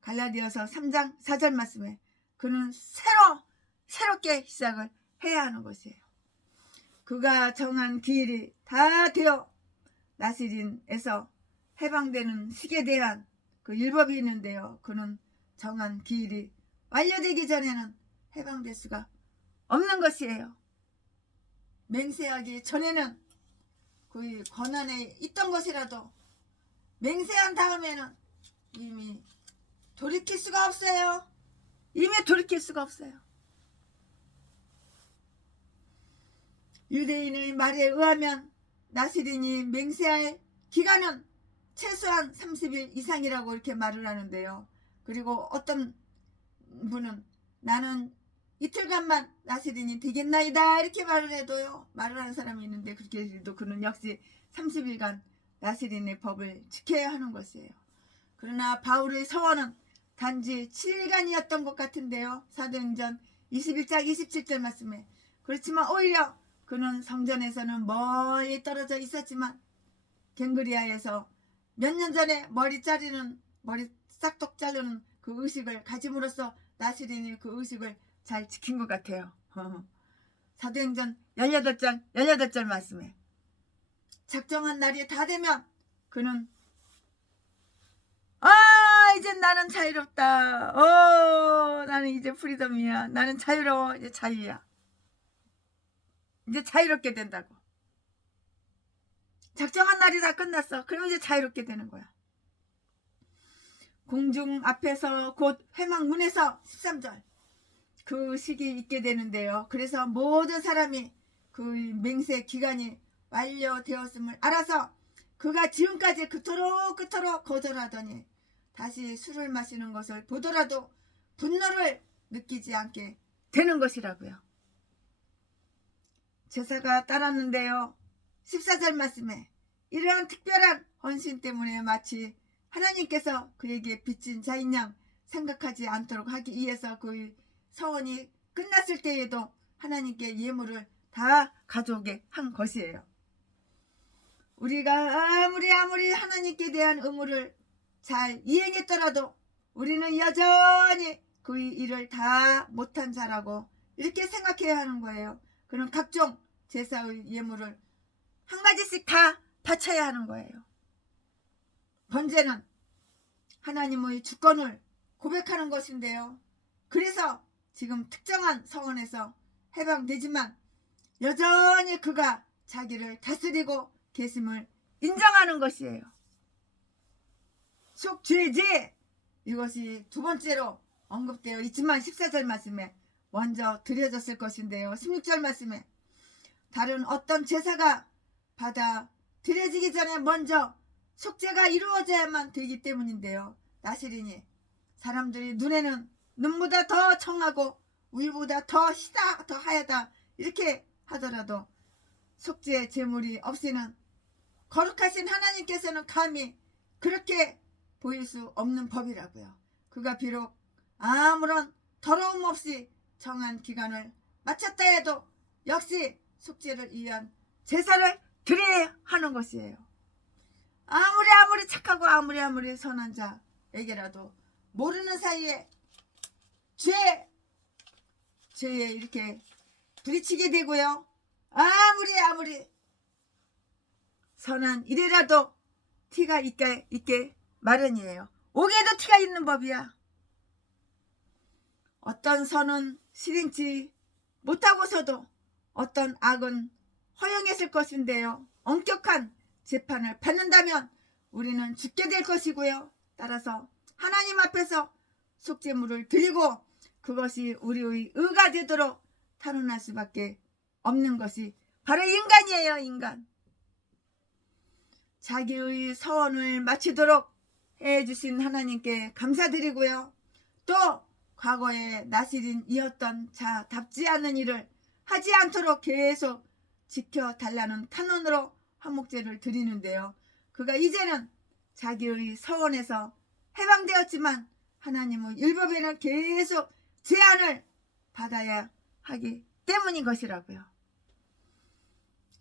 갈라디아서 3장 4절 말씀에 그는 새롭게 시작을 해야 하는 것이에요. 그가 정한 기일이 다 되어 나시린에서 해방되는 식에 대한 그 율법이 있는데요. 그는 정한 기일이 완료되기 전에는 해방될 수가 없는 것이에요. 맹세하기 전에는 그 권한에 있던 것이라도 맹세한 다음에는 이미 돌이킬 수가 없어요. 유대인의 말에 의하면 나시린이 맹세할 기간은 최소한 30일 이상이라고 이렇게 말을 하는데요. 그리고 어떤 분은 나는 이틀간만 나시린이 되겠나이다 이렇게 말을 해도요. 말을 하는 사람이 있는데 그렇게 해도 그는 역시 30일간 나시린의 법을 지켜야 하는 것이에요. 그러나 바울의 서원은 단지 7일간이었던 것 같은데요. 사도행전 21장 27절 말씀에 그렇지만 오히려 그는 성전에서는 멀리 떨어져 있었지만 갱그리아에서 몇 년 전에 머리 싹둑 자르는 그 의식을 가짐으로써 나시린이 그 의식을 잘 지킨 것 같아요. 사도행전 18장 18절 말씀에 작정한 날이 다 되면 그는 이제 나는 자유롭다. 나는 이제 프리덤이야. 나는 자유로워. 이제 자유야. 이제 자유롭게 된다고. 작정한 날이 다 끝났어. 그럼 이제 자유롭게 되는 거야. 공중 앞에서 곧 회막문에서 13절 그 시기 있게 되는데요. 그래서 모든 사람이 그 맹세 기간이 완료되었음을 알아서 그가 지금까지 그토록 거절하더니 다시 술을 마시는 것을 보더라도 분노를 느끼지 않게 되는 것이라고요. 제사가 따랐는데요. 14절 말씀에 이러한 특별한 헌신 때문에 마치 하나님께서 그에게 빚진 자인 양 생각하지 않도록 하기 위해서 그 서원이 끝났을 때에도 하나님께 예물을 다 가져오게 한 것이에요. 우리가 아무리 하나님께 대한 의무를 잘 이행했더라도 우리는 여전히 그 일을 다 못한 자라고 이렇게 생각해야 하는 거예요. 그럼 각종 제사의 예물을 한 가지씩 다 바쳐야 하는 거예요. 번제는 하나님의 주권을 고백하는 것인데요. 그래서 지금 특정한 서원에서 해방되지만 여전히 그가 자기를 다스리고 계심을 인정하는 것이에요. 속죄제 이것이 두 번째로 언급되어 있지만 14절 말씀에 먼저 드려졌을 것인데요. 16절 말씀에 다른 어떤 제사가 받아 드려지기 전에 먼저 속죄가 이루어져야만 되기 때문인데요. 나시린이 사람들이 눈에는 눈보다 더 청하고 울보다 더 시다 더 하얗다 이렇게 하더라도 속죄 제물이 없이는 거룩하신 하나님께서는 감히 그렇게 보일 수 없는 법이라고요. 그가 비록 아무런 더러움 없이 정한 기간을 마쳤다 해도 역시 속죄를 위한 제사를 드려야 하는 것이에요. 아무리 착하고 아무리 선한 자에게라도 모르는 사이에 죄에 이렇게 부딪히게 되고요. 아무리 선한 일이라도 티가 있게 마련이에요. 옥에도 티가 있는 법이야. 어떤 선은 실행치 못하고서도 어떤 악은 허용했을 것인데요. 엄격한 재판을 받는다면 우리는 죽게 될 것이고요. 따라서 하나님 앞에서 속죄물을 드리고 그것이 우리의 의가 되도록 탄원할 수밖에 없는 것이 바로 인간이에요. 인간. 자기의 서원을 마치도록 해주신 하나님께 감사드리고요. 또 과거에 나시린이었던 자답지 않은 일을 하지 않도록 계속 지켜달라는 탄원으로 화목제를 드리는데요. 그가 이제는 자기의 서원에서 해방되었지만 하나님은 율법에는 계속 제한을 받아야 하기 때문인 것이라고요.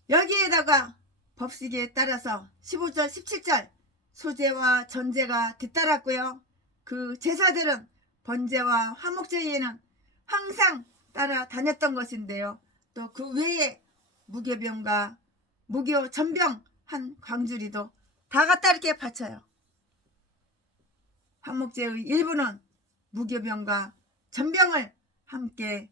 여기에다가 법식에 따라서 15절 17절 소제와 전제가 뒤따랐고요. 그 제사들은 번제와 화목제에는 항상 따라다녔던 것인데요. 또 그 외에 무교병과 무교 전병 한 광주리도 다 갖다 이렇게 바쳐요. 화목제의 일부는 무교병과 전병을 함께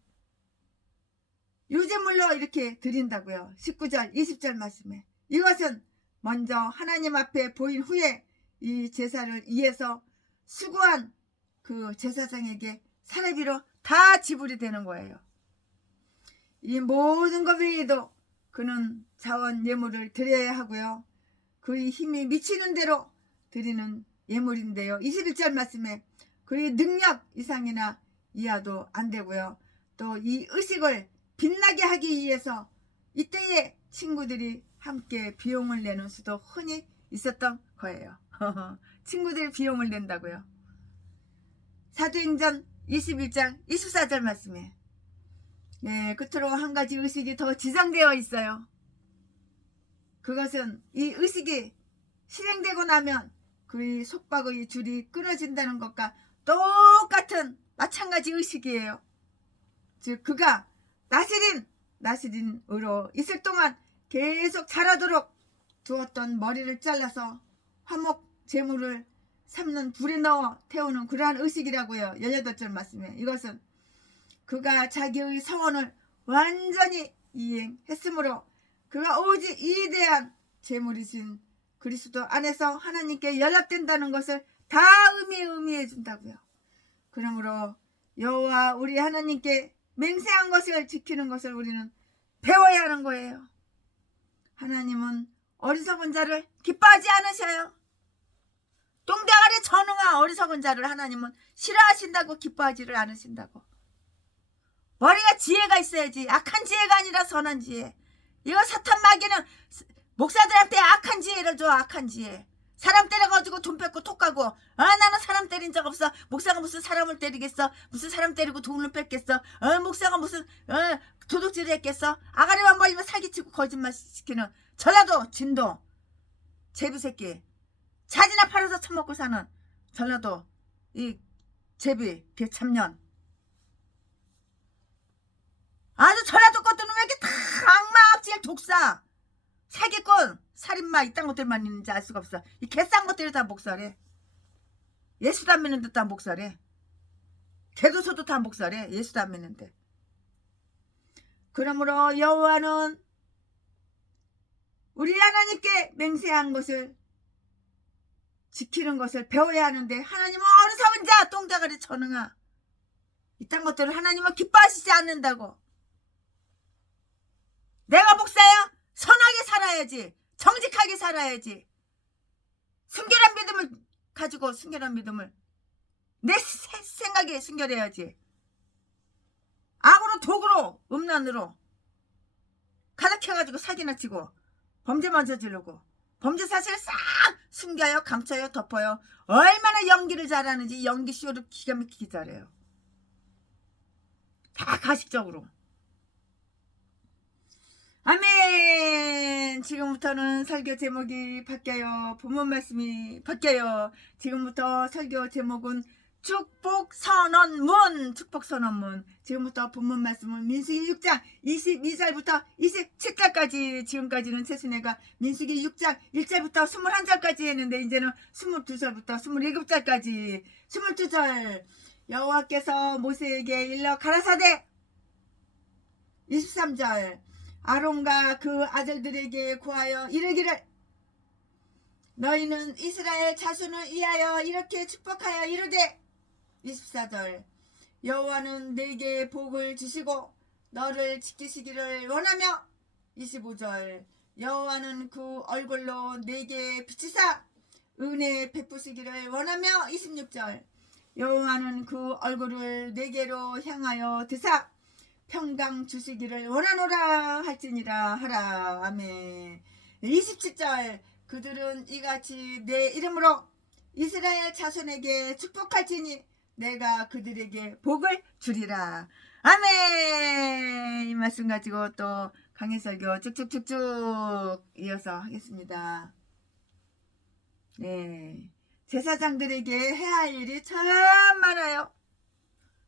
유제물로 이렇게 드린다고요. 19절 20절 말씀에 이것은 먼저 하나님 앞에 보인 후에 이 제사를 위해서 수고한 그 제사장에게 사례비로 다 지불이 되는 거예요. 이 모든 것 외에도 그는 자원 예물을 드려야 하고요. 그의 힘이 미치는 대로 드리는 예물인데요. 21절 말씀에 그의 능력 이상이나 이하도 안 되고요. 또 이 의식을 빛나게 하기 위해서 이때에 친구들이 함께 비용을 내는 수도 흔히 있었던 거예요. 친구들이 비용을 낸다고요. 사도행전 21장 24절 말씀에 네, 끝으로 한 가지 의식이 더 지정되어 있어요. 그것은 이 의식이 실행되고 나면 그의 속박의 줄이 끊어진다는 것과 똑같은 마찬가지 의식이에요. 즉 그가 나시린으로 있을 동안 계속 자라도록 두었던 머리를 잘라서 화목 제물을 삶는 불에 넣어 태우는 그러한 의식이라고요. 18절 말씀에 이것은 그가 자기의 서원을 완전히 이행했으므로 그가 오직 위대한 제물이신 그리스도 안에서 하나님께 연락된다는 것을 다 의미해 준다고요. 그러므로 여호와 우리 하나님께 맹세한 것을 지키는 것을 우리는 배워야 하는 거예요. 하나님은 어리석은 자를 기뻐하지 않으셔요. 똥대가리 전응한 어리석은 자를 하나님은 싫어하신다고, 기뻐하지를 않으신다고. 머리가 지혜가 있어야지. 악한 지혜가 아니라 선한 지혜. 이거 사탄 마귀는 목사들한테 악한 지혜를 줘. 악한 지혜. 사람 때려가지고 돈 뺏고 톡 가고, 나는 사람 때린 적 없어. 목사가 무슨 사람을 때리겠어. 무슨 사람 때리고 돈을 뺏겠어. 목사가 무슨 도둑질을 했겠어. 아가리만 벌리면 사기치고 거짓말 시키는 전라도 진도 제비새끼. 자지나 팔아서 처먹고 사는 전라도 이 제비 개참년. 아주 전라도 것들은 왜 이렇게 다 악마 악질 독사 사기꾼 살인마 이딴 것들만 있는지 알 수가 없어. 이 개싼 것들이 다 목살해. 예수도 안 믿는데 다 목살해. 개도서도 다 목살해. 예수도 안 믿는데. 그러므로 여호와는 우리 하나님께 맹세한 것을 지키는 것을 배워야 하는데, 하나님은 어리석은 자 똥대가리 전응아 이딴 것들을 하나님은 기뻐하시지 않는다고. 내가 목사야? 선하게 살아야지. 정직하게 살아야지. 순결한 믿음을 가지고 순결한 믿음을 내 생각에 순결해야지. 악으로 독으로 음란으로 가득해가지고 사기나 치고 범죄만 저지르고 범죄 사실을 싹 숨겨요. 감춰요. 덮어요. 얼마나 연기를 잘하는지 연기 쇼를 기가 막히게 잘해요. 다 가식적으로. 아멘. 지금부터는 설교 제목이 바뀌어요. 본문 말씀이 바뀌어요. 지금부터 설교 제목은 축복선언문. 축복선언문. 지금부터 본문 말씀은 민수기 6장 22절부터 27절까지. 지금까지는 최순애가 민수기 6장 1절부터 21절까지 했는데 이제는 22절부터 27절까지. 22절. 여호와께서 모세에게 일러 가라사대. 23절. 아론과 그 아들들에게 구하여 이르기를 너희는 이스라엘 자손을 위하여 이렇게 축복하여 이르되. 24절. 여호와는 내게 복을 주시고 너를 지키시기를 원하며. 25절. 여호와는 그 얼굴로 내게 비치사 은혜 베푸시기를 원하며. 26절. 여호와는 그 얼굴을 내게로 향하여 드사 평강 주시기를 원하노라 할지니라 하라. 아멘. 27절 그들은 이같이 내 이름으로 이스라엘 자손에게 축복할지니 내가 그들에게 복을 주리라. 아멘. 이 말씀 가지고 또 강해설교 쭉쭉쭉쭉 이어서 하겠습니다. 네, 제사장들에게 해야 할 일이 참 많아요.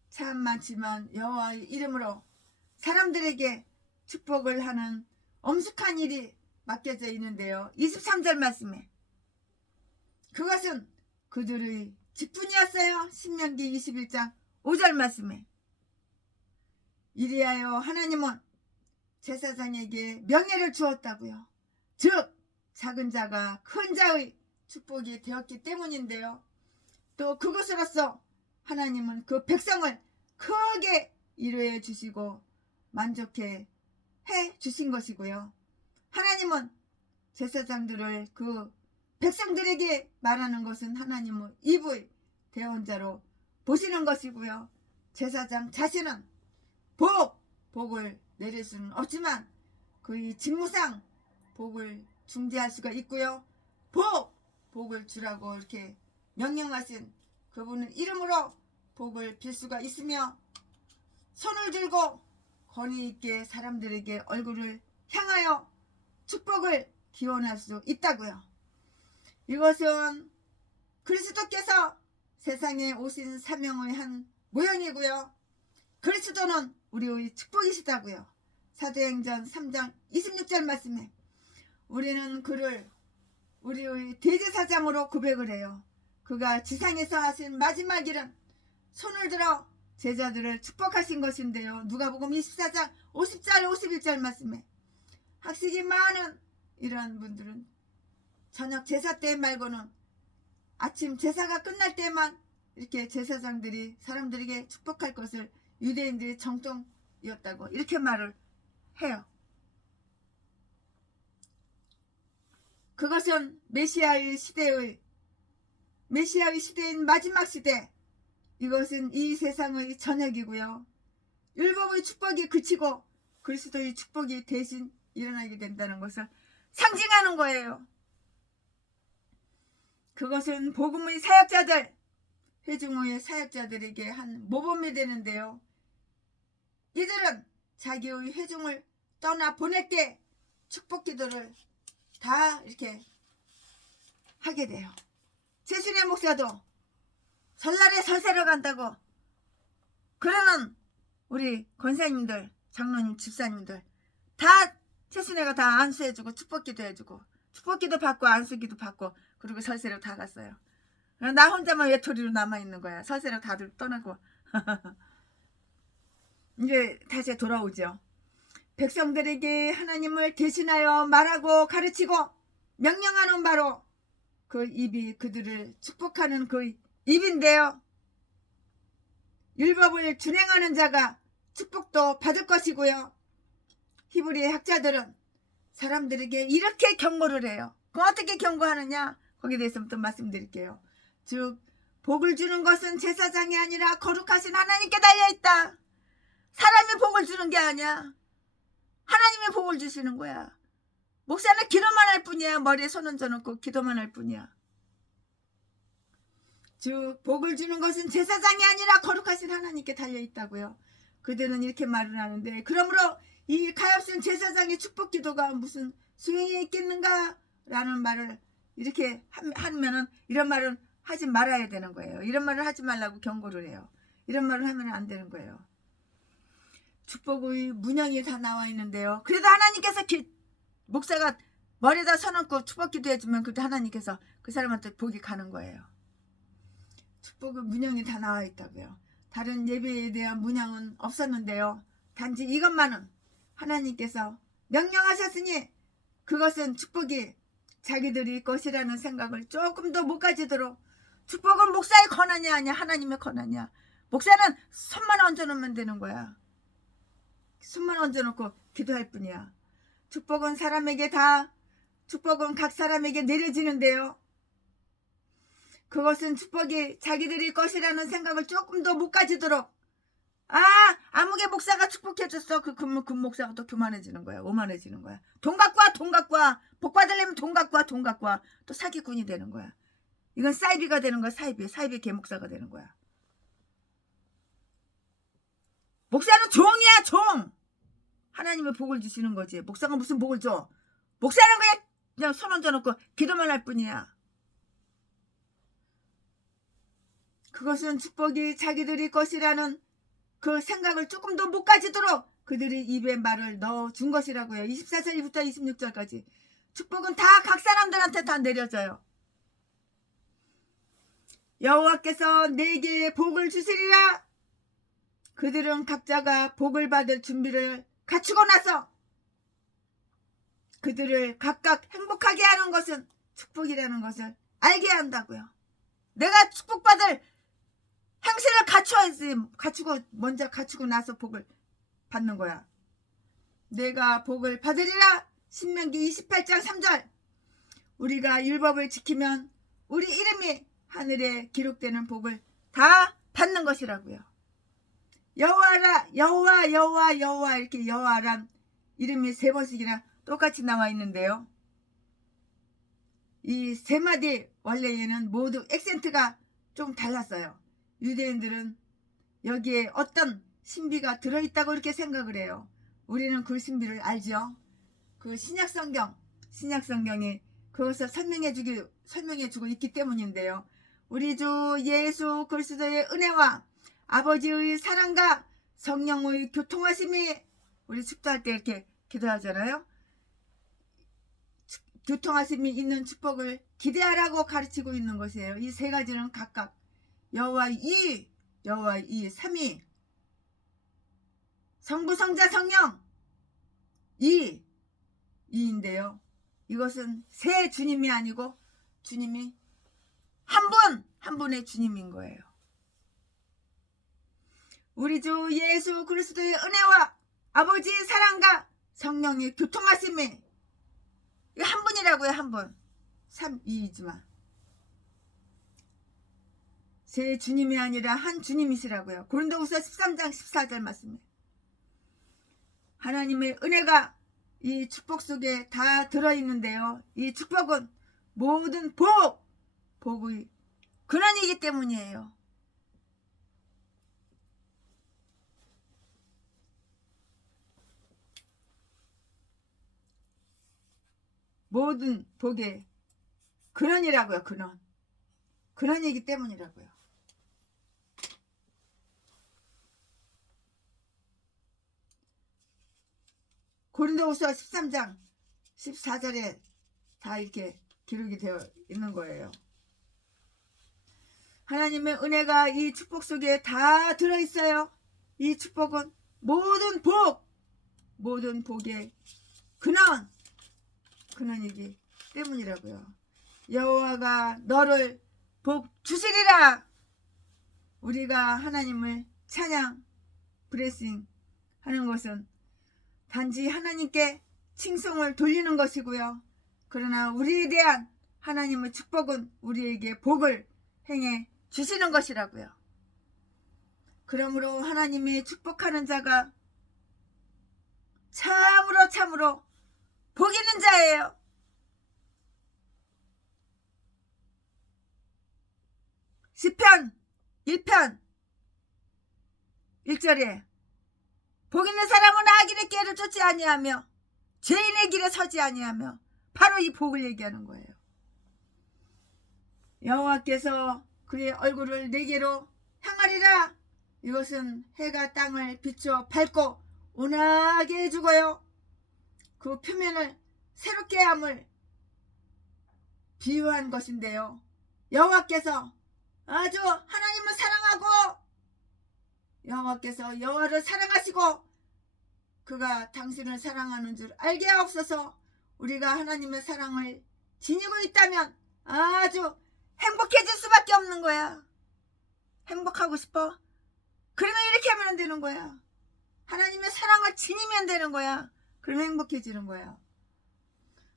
참 많지만 여호와의 이름으로 사람들에게 축복을 하는 엄숙한 일이 맡겨져 있는데요. 23절 말씀에 그것은 그들의 직분이었어요. 신명기 21장 5절 말씀에 이리하여 하나님은 제사장에게 명예를 주었다고요. 즉 작은 자가 큰 자의 축복이 되었기 때문인데요. 또 그것으로서 하나님은 그 백성을 크게 위로해 주시고 만족해 해 주신 것이고요. 하나님은 제사장들을 그 백성들에게 말하는 것은 하나님의 입의 대언자로 보시는 것이고요. 제사장 자신은 복을 내릴 수는 없지만 그의 직무상 복을 중재할 수가 있고요. 복을 주라고 이렇게 명령하신 그분은 이름으로 복을 빌 수가 있으며 손을 들고 권위 있게 사람들에게 얼굴을 향하여 축복을 기원할 수 있다고요. 이것은 그리스도께서 세상에 오신 사명의 한 모형이고요. 그리스도는 우리의 축복이시다고요. 사도행전 3장 26절 말씀에 우리는 그를 우리의 대제사장으로 고백을 해요. 그가 지상에서 하신 마지막 일은 손을 들어 제자들을 축복하신 것인데요. 누가복음 24장 50절 51절 말씀에 학식이 많은 이런 분들은 저녁 제사 때 말고는 아침 제사가 끝날 때만 이렇게 제사장들이 사람들에게 축복할 것을 유대인들의 정통이었다고 이렇게 말을 해요. 그것은 메시아의 시대인 마지막 시대, 이것은 이 세상의 저녁이고요. 율법의 축복이 그치고 그리스도의 축복이 대신 일어나게 된다는 것을 상징하는 거예요. 그것은 복음의 사역자들, 회중의 사역자들에게 한 모범이 되는데요. 이들은 자기의 회중을 떠나 보낼 때 축복 기도를 다 이렇게 하게 돼요. 최순애 목사도 설날에 설세로 간다고 그러는 우리 권사님들, 장로님, 집사님들 다 최순애가 다 안수해주고 축복기도 해주고 축복기도 받고 안수기도 받고 그리고 설세로 다 갔어요. 나 혼자만 외톨이로 남아있는 거야. 설세로 다들 떠나고 이제 다시 돌아오죠. 백성들에게 하나님을 대신하여 말하고 가르치고 명령하는 바로 그 입이 그들을 축복하는 그 입인데요. 율법을 준행하는 자가 축복도 받을 것이고요. 히브리의 학자들은 사람들에게 이렇게 경고를 해요. 그 어떻게 경고하느냐? 거기에 대해서 또 말씀드릴게요. 즉 복을 주는 것은 제사장이 아니라 거룩하신 하나님께 달려있다. 사람이 복을 주는 게 아니야. 하나님이 복을 주시는 거야. 목사는 기도만 할 뿐이야. 머리에 손 얹어놓고 기도만 할 뿐이야. 즉 복을 주는 것은 제사장이 아니라 거룩하신 하나님께 달려있다고요. 그들은 이렇게 말을 하는데, 그러므로 이 가엾은 제사장의 축복 기도가 무슨 소용이 있겠는가 라는 말을 이렇게 하면은 이런 말은 하지 말아야 되는 거예요. 이런 말을 하지 말라고 경고를 해요. 이런 말을 하면 안 되는 거예요. 축복의 문양이 다 나와 있는데요. 그래도 하나님께서 목사가 머리에다 서놓고 축복 기도해주면 그래도 하나님께서 그 사람한테 복이 가는 거예요. 축복의 문양이 다 나와 있다고요. 다른 예배에 대한 문양은 없었는데요. 단지 이것만은 하나님께서 명령하셨으니 그것은 축복이 자기들이 것이라는 생각을 조금 더 못 가지도록, 축복은 목사의 권한이 아니야. 하나님의 권한이야. 목사는 손만 얹어놓으면 되는 거야. 손만 얹어놓고 기도할 뿐이야. 축복은 축복은 각 사람에게 내려지는데요. 그것은 축복이 자기들이 것이라는 생각을 조금 더 못 가지도록 아무개 목사가 축복해줬어. 그 금목사가 또 교만해지는 거야. 오만해지는 거야. 돈 갖고 와, 돈 갖고 와. 복 받으려면 돈 갖고 와, 돈 갖고 와. 또 사기꾼이 되는 거야. 이건 사이비가 되는 거야. 사이비 개목사가 되는 거야. 목사는 종이야, 종. 하나님의 복을 주시는 거지. 목사가 무슨 복을 줘? 목사는 그냥 손 얹어놓고 기도만 할 뿐이야. 그것은 축복이 자기들이 것이라는 그 생각을 조금도 못 가지도록 그들이 입에 말을 넣어준 것이라고요. 24절부터 26절까지. 축복은 다 각 사람들한테 다 내려져요. 여호와께서 내게 복을 주시리라. 그들은 각자가 복을 받을 준비를 갖추고 나서 그들을 각각 행복하게 하는 것은 축복이라는 것을 알게 한다고요. 내가 축복받을 행실을 갖춰야지. 먼저 갖추고 나서 복을 받는 거야. 내가 복을 받으리라. 신명기 28장 3절. 우리가 율법을 지키면 우리 이름이 하늘에 기록되는 복을 다 받는 것이라고요. 여호와라, 여호와, 여호와, 여호와, 이렇게 여호와란 이름이 3번씩이나 똑같이 나와 있는데요. 이 3마디 원래에는 모두 액센트가 좀 달랐어요. 유대인들은 여기에 어떤 신비가 들어있다고 이렇게 생각을 해요. 우리는 그 신비를 알죠. 그 신약성경이 그것을 설명해주고 있기 때문인데요. 우리 주 예수 그리스도의 은혜와 아버지의 사랑과 성령의 교통하심이, 우리 축도할 때 이렇게 기도하잖아요. 교통하심이 있는 축복을 기대하라고 가르치고 있는 것이에요. 이 3가지는 각각 여호와 2, 여호와 2, 3위, 성부, 성자, 성령 2인데요. 이것은 세 주님이 아니고 주님이 한 분의 주님인 거예요. 우리 주 예수 그리스도의 은혜와 아버지의 사랑과 성령의 교통하심이, 이거 한 분이라고요. 한 분. 3위이지만 세 주님이 아니라 한 주님이시라고요. 고린도후서 13장 14절 말씀이에요. 하나님의 은혜가 이 축복 속에 다 들어있는데요. 이 축복은 모든 복의 근원이기 때문이에요. 모든 복의 근원이라고요. 근원이기 때문이라고요. 고린도후서 13장 14절에 다 이렇게 기록이 되어 있는 거예요. 하나님의 은혜가 이 축복 속에 다 들어있어요. 이 축복은 모든 복의 근원이기 때문이라고요. 여호와가 너를 복 주시리라. 우리가 하나님을 찬양, 브레싱 하는 것은 단지 하나님께 칭송을 돌리는 것이고요. 그러나 우리에 대한 하나님의 축복은 우리에게 복을 행해 주시는 것이라고요. 그러므로 하나님이 축복하는 자가 참으로 복 있는 자예요. 시편 1편 1절에 복 있는 사람은 악인의 길을 쫓지 아니하며 죄인의 길에 서지 아니하며, 바로 이 복을 얘기하는 거예요. 여호와께서 그의 얼굴을 내게로 향하리라. 이것은 해가 땅을 비추어 밝고 온화하게 해주고요, 그 표면을 새롭게 함을 비유한 것인데요. 여호와께서 아주 하나님을 사랑하고 여호와께서 여호와를 사랑하시고 그가 당신을 사랑하는 줄 알게 하옵소서. 우리가 하나님의 사랑을 지니고 있다면 아주 행복해질 수밖에 없는 거야. 행복하고 싶어? 그러면 이렇게 하면 되는 거야. 하나님의 사랑을 지니면 되는 거야. 그러면 행복해지는 거야.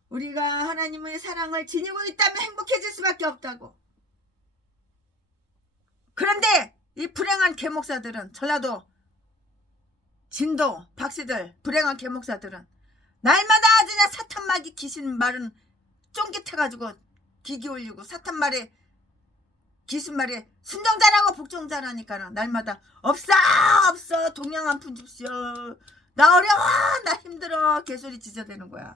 우리가 하나님의 사랑을 지니고 있다면 행복해질 수밖에 없다고. 그런데 이 불행한 개목사들은, 전라도 진도 박씨들 불행한 개목사들은 날마다 그냥 사탄마귀 귀신 말은 쫑깃해가지고 귀 기울이고 사탄 말에 귀신 말에 순종자라고 복종자라니까는 날마다 없어 동양 한 푼 줍시오, 나 어려워, 나 힘들어 개소리 지저대는 거야.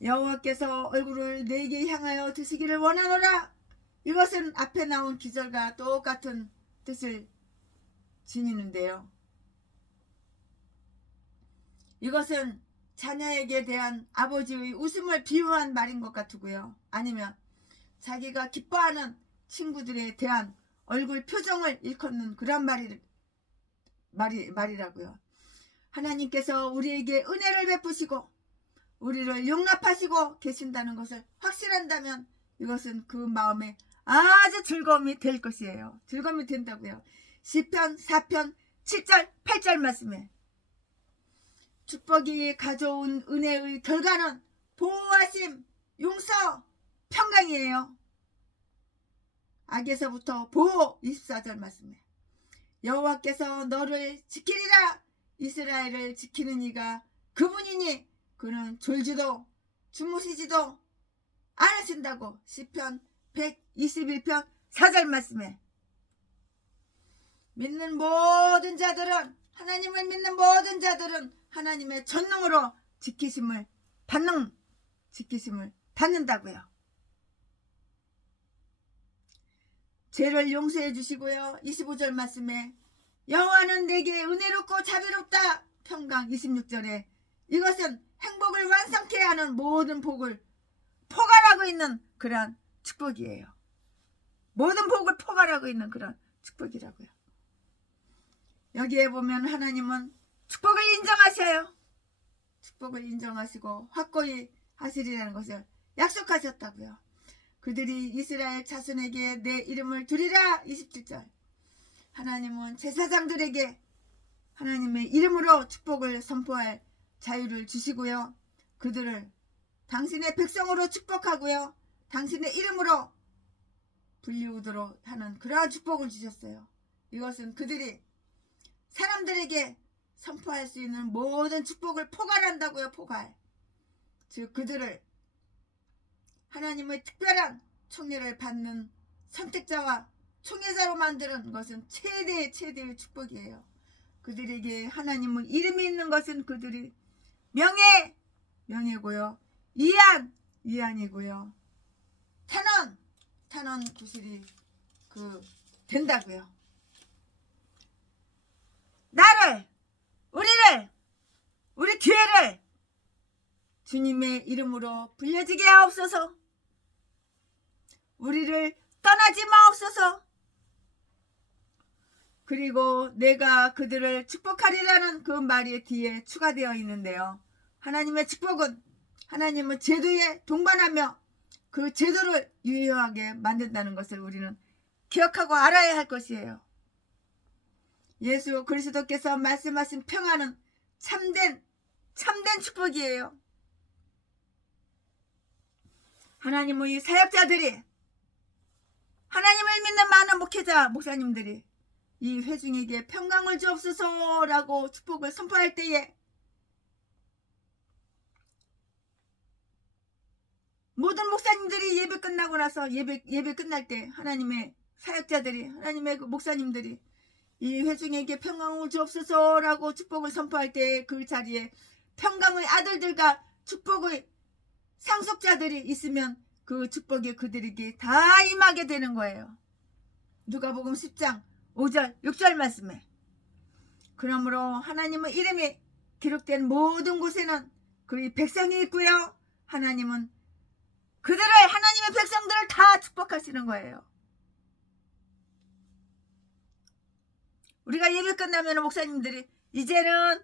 여호와께서 얼굴을 내게 향하여 드시기를 원하노라. 이것은 앞에 나온 기절과 똑같은 뜻을 지니는데요. 이것은 자녀에게 대한 아버지의 웃음을 비유한 말인 것 같고요. 아니면 자기가 기뻐하는 친구들에 대한 얼굴 표정을 일컫는 그런 말이라고요. 하나님께서 우리에게 은혜를 베푸시고 우리를 용납하시고 계신다는 것을 확신한다면 이것은 그 마음에 아주 즐거움이 될 것이에요. 즐거움이 된다고요. 시편 4편 7절 8절 말씀에 축복이 가져온 은혜의 결과는 보호하심, 용서, 평강이에요. 악에서부터 보호 24절 말씀에 여호와께서 너를 지키리라. 이스라엘을 지키는 이가 그분이니 그는 졸지도 주무시지도 않으신다고 시편 121편 4절 말씀에 믿는 모든 자들은, 하나님을 믿는 모든 자들은 하나님의 전능으로 지키심을 받는다고요. 죄를 용서해 주시고요. 25절 말씀에 여호와는 내게 은혜롭고 자비롭다. 평강 26절에 이것은 행복을 완성케 하는 모든 복을 포괄하고 있는 그런 축복이에요. 모든 복을 포괄하고 있는 그런 축복이라고요. 여기에 보면 하나님은 축복을 인정하셔요. 축복을 인정하시고 확고히 하시리라는 것을 약속하셨다고요. 그들이 이스라엘 자손에게 내 이름을 두리라. 27절 하나님은 제사장들에게 하나님의 이름으로 축복을 선포할 자유를 주시고요. 그들을 당신의 백성으로 축복하고요. 당신의 이름으로 불리우도록 하는 그러한 축복을 주셨어요. 이것은 그들이 사람들에게 선포할 수 있는 모든 축복을 포괄한다고요. 포괄. 즉 그들을 하나님의 특별한 총애를 받는 선택자와 총애자로 만드는 것은 최대의 축복이에요. 그들에게 하나님의 이름이 있는 것은 그들이 명예고요. 위안이고요. 탄원 구실이 된다고요. 나를, 우리 교회를 주님의 이름으로 불려지게 하옵소서. 우리를 떠나지 마옵소서. 그리고 내가 그들을 축복하리라는 그 말이 뒤에 추가되어 있는데요. 하나님의 축복은 하나님은 제도에 동반하며 그 제도를 유효하게 만든다는 것을 우리는 기억하고 알아야 할 것이에요. 예수 그리스도께서 말씀하신 평안은 참된 축복이에요. 하나님의 사역자들이, 하나님을 믿는 많은 목회자, 목사님들이 이 회중에게 평강을 주옵소서라고 축복을 선포할 때에 모든 목사님들이 예배 끝나고 나서 예배 끝날 때 하나님의 사역자들이, 하나님의 그 목사님들이 이 회중에게 평강을 주옵소서라고 축복을 선포할 때 그 자리에 평강의 아들들과 축복의 상속자들이 있으면 그 축복이 그들에게 다 임하게 되는 거예요. 누가복음 10장 5절 6절 말씀에 그러므로 하나님의 이름이 기록된 모든 곳에는 그의 백성이 있고요. 하나님은 하나님의 백성들을 다 축복하시는 거예요. 우리가 예배 끝나면 목사님들이 이제는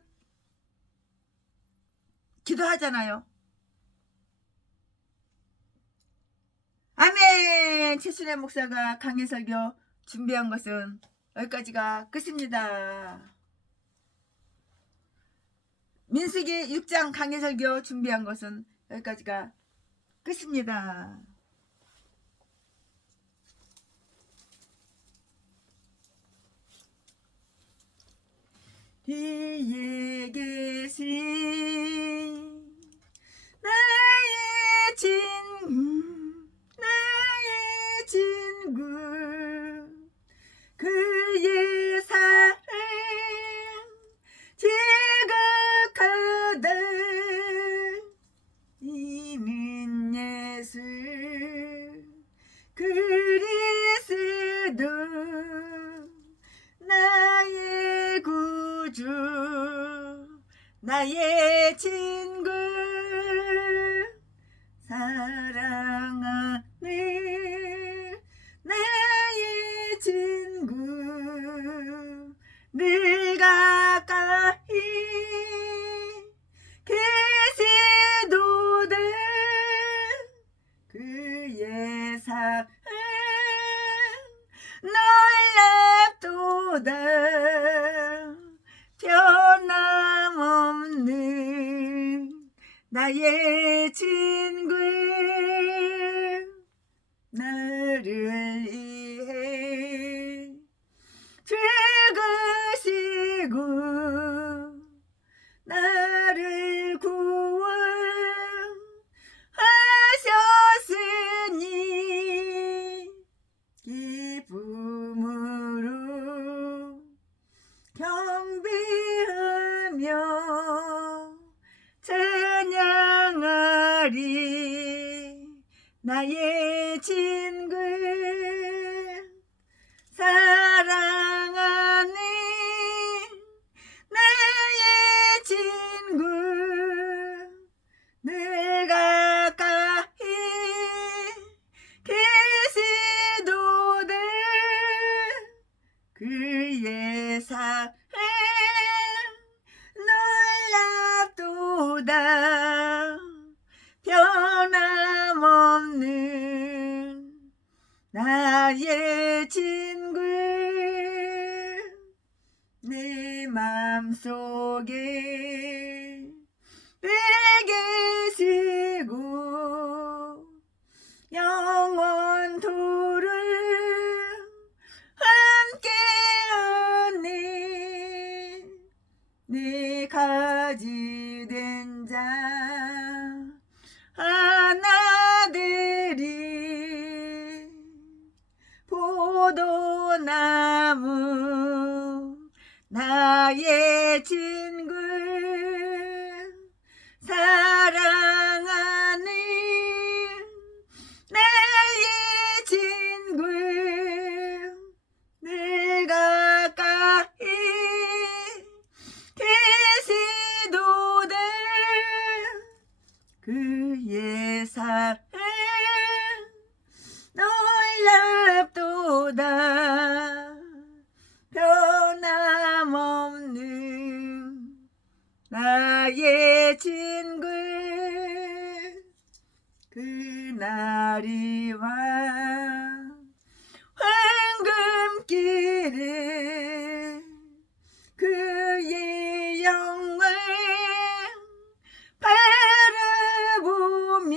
기도하잖아요. 아멘. 최순애 목사가 강해 설교 준비한 것은 여기까지가 끝입니다. 민수기 6장 강해 설교 준비한 것은 여기까지가 끝입니다. 위에 계신 나의 친구 그의 사랑 지극하다 이는 예수 그리스도 나의 구주 나의 친구 사랑하는 나의 친구 늘 가까이 계시도다 그의 사랑 놀랍도다 변함없는 나의 친구 나를 위해 죽으시고 나를 구원하셨으니 기쁨으로 경배하며 찬양하리 나의 친구 사랑하는 나의 친구 늘 가까이 계시도다 그의 사랑 놀랍도다 변함없는 나의 친구 내 맘속에 늘 계시고 영원토록 함께하네 내 가지된 자 하나들이 포도나무 나의 친구 사랑하는 나의 친구 늘 가까이 계시도다 그의 사랑 놀랍도다 변함없는 나의 친구 그날이와 황금길에 그의 영광 바라보며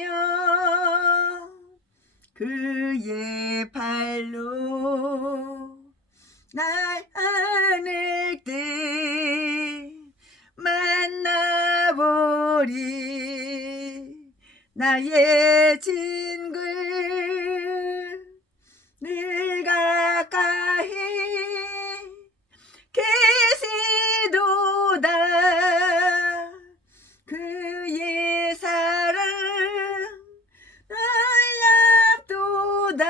그의 발로 날 안을 때 만나보리 나의 친구 늘 가까이 계시도다 그의 사랑 놀랍도다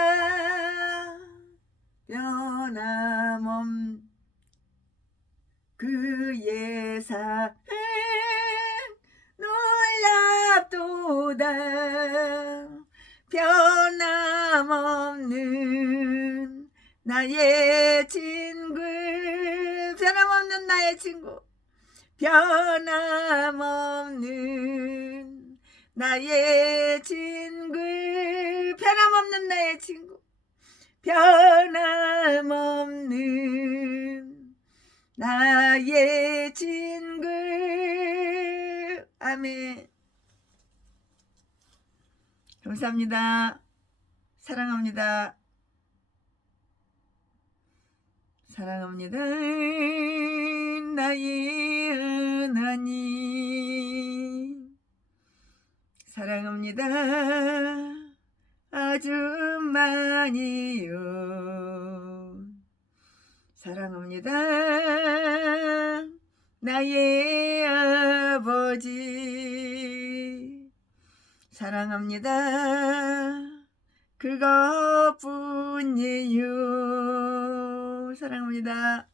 변함없는 그의 사랑 놀랍도다 변함없는 나의 친구 변함없는 나의 친구 변함없는 나의 친구 변함없는 나의 친구 변함없는 나의 친구 아멘. 감사합니다. 사랑합니다. 사랑합니다. 나의 하나님 사랑합니다 아주 많이요 사랑합니다 나의 아버지 사랑합니다 그것뿐이에요 사랑합니다.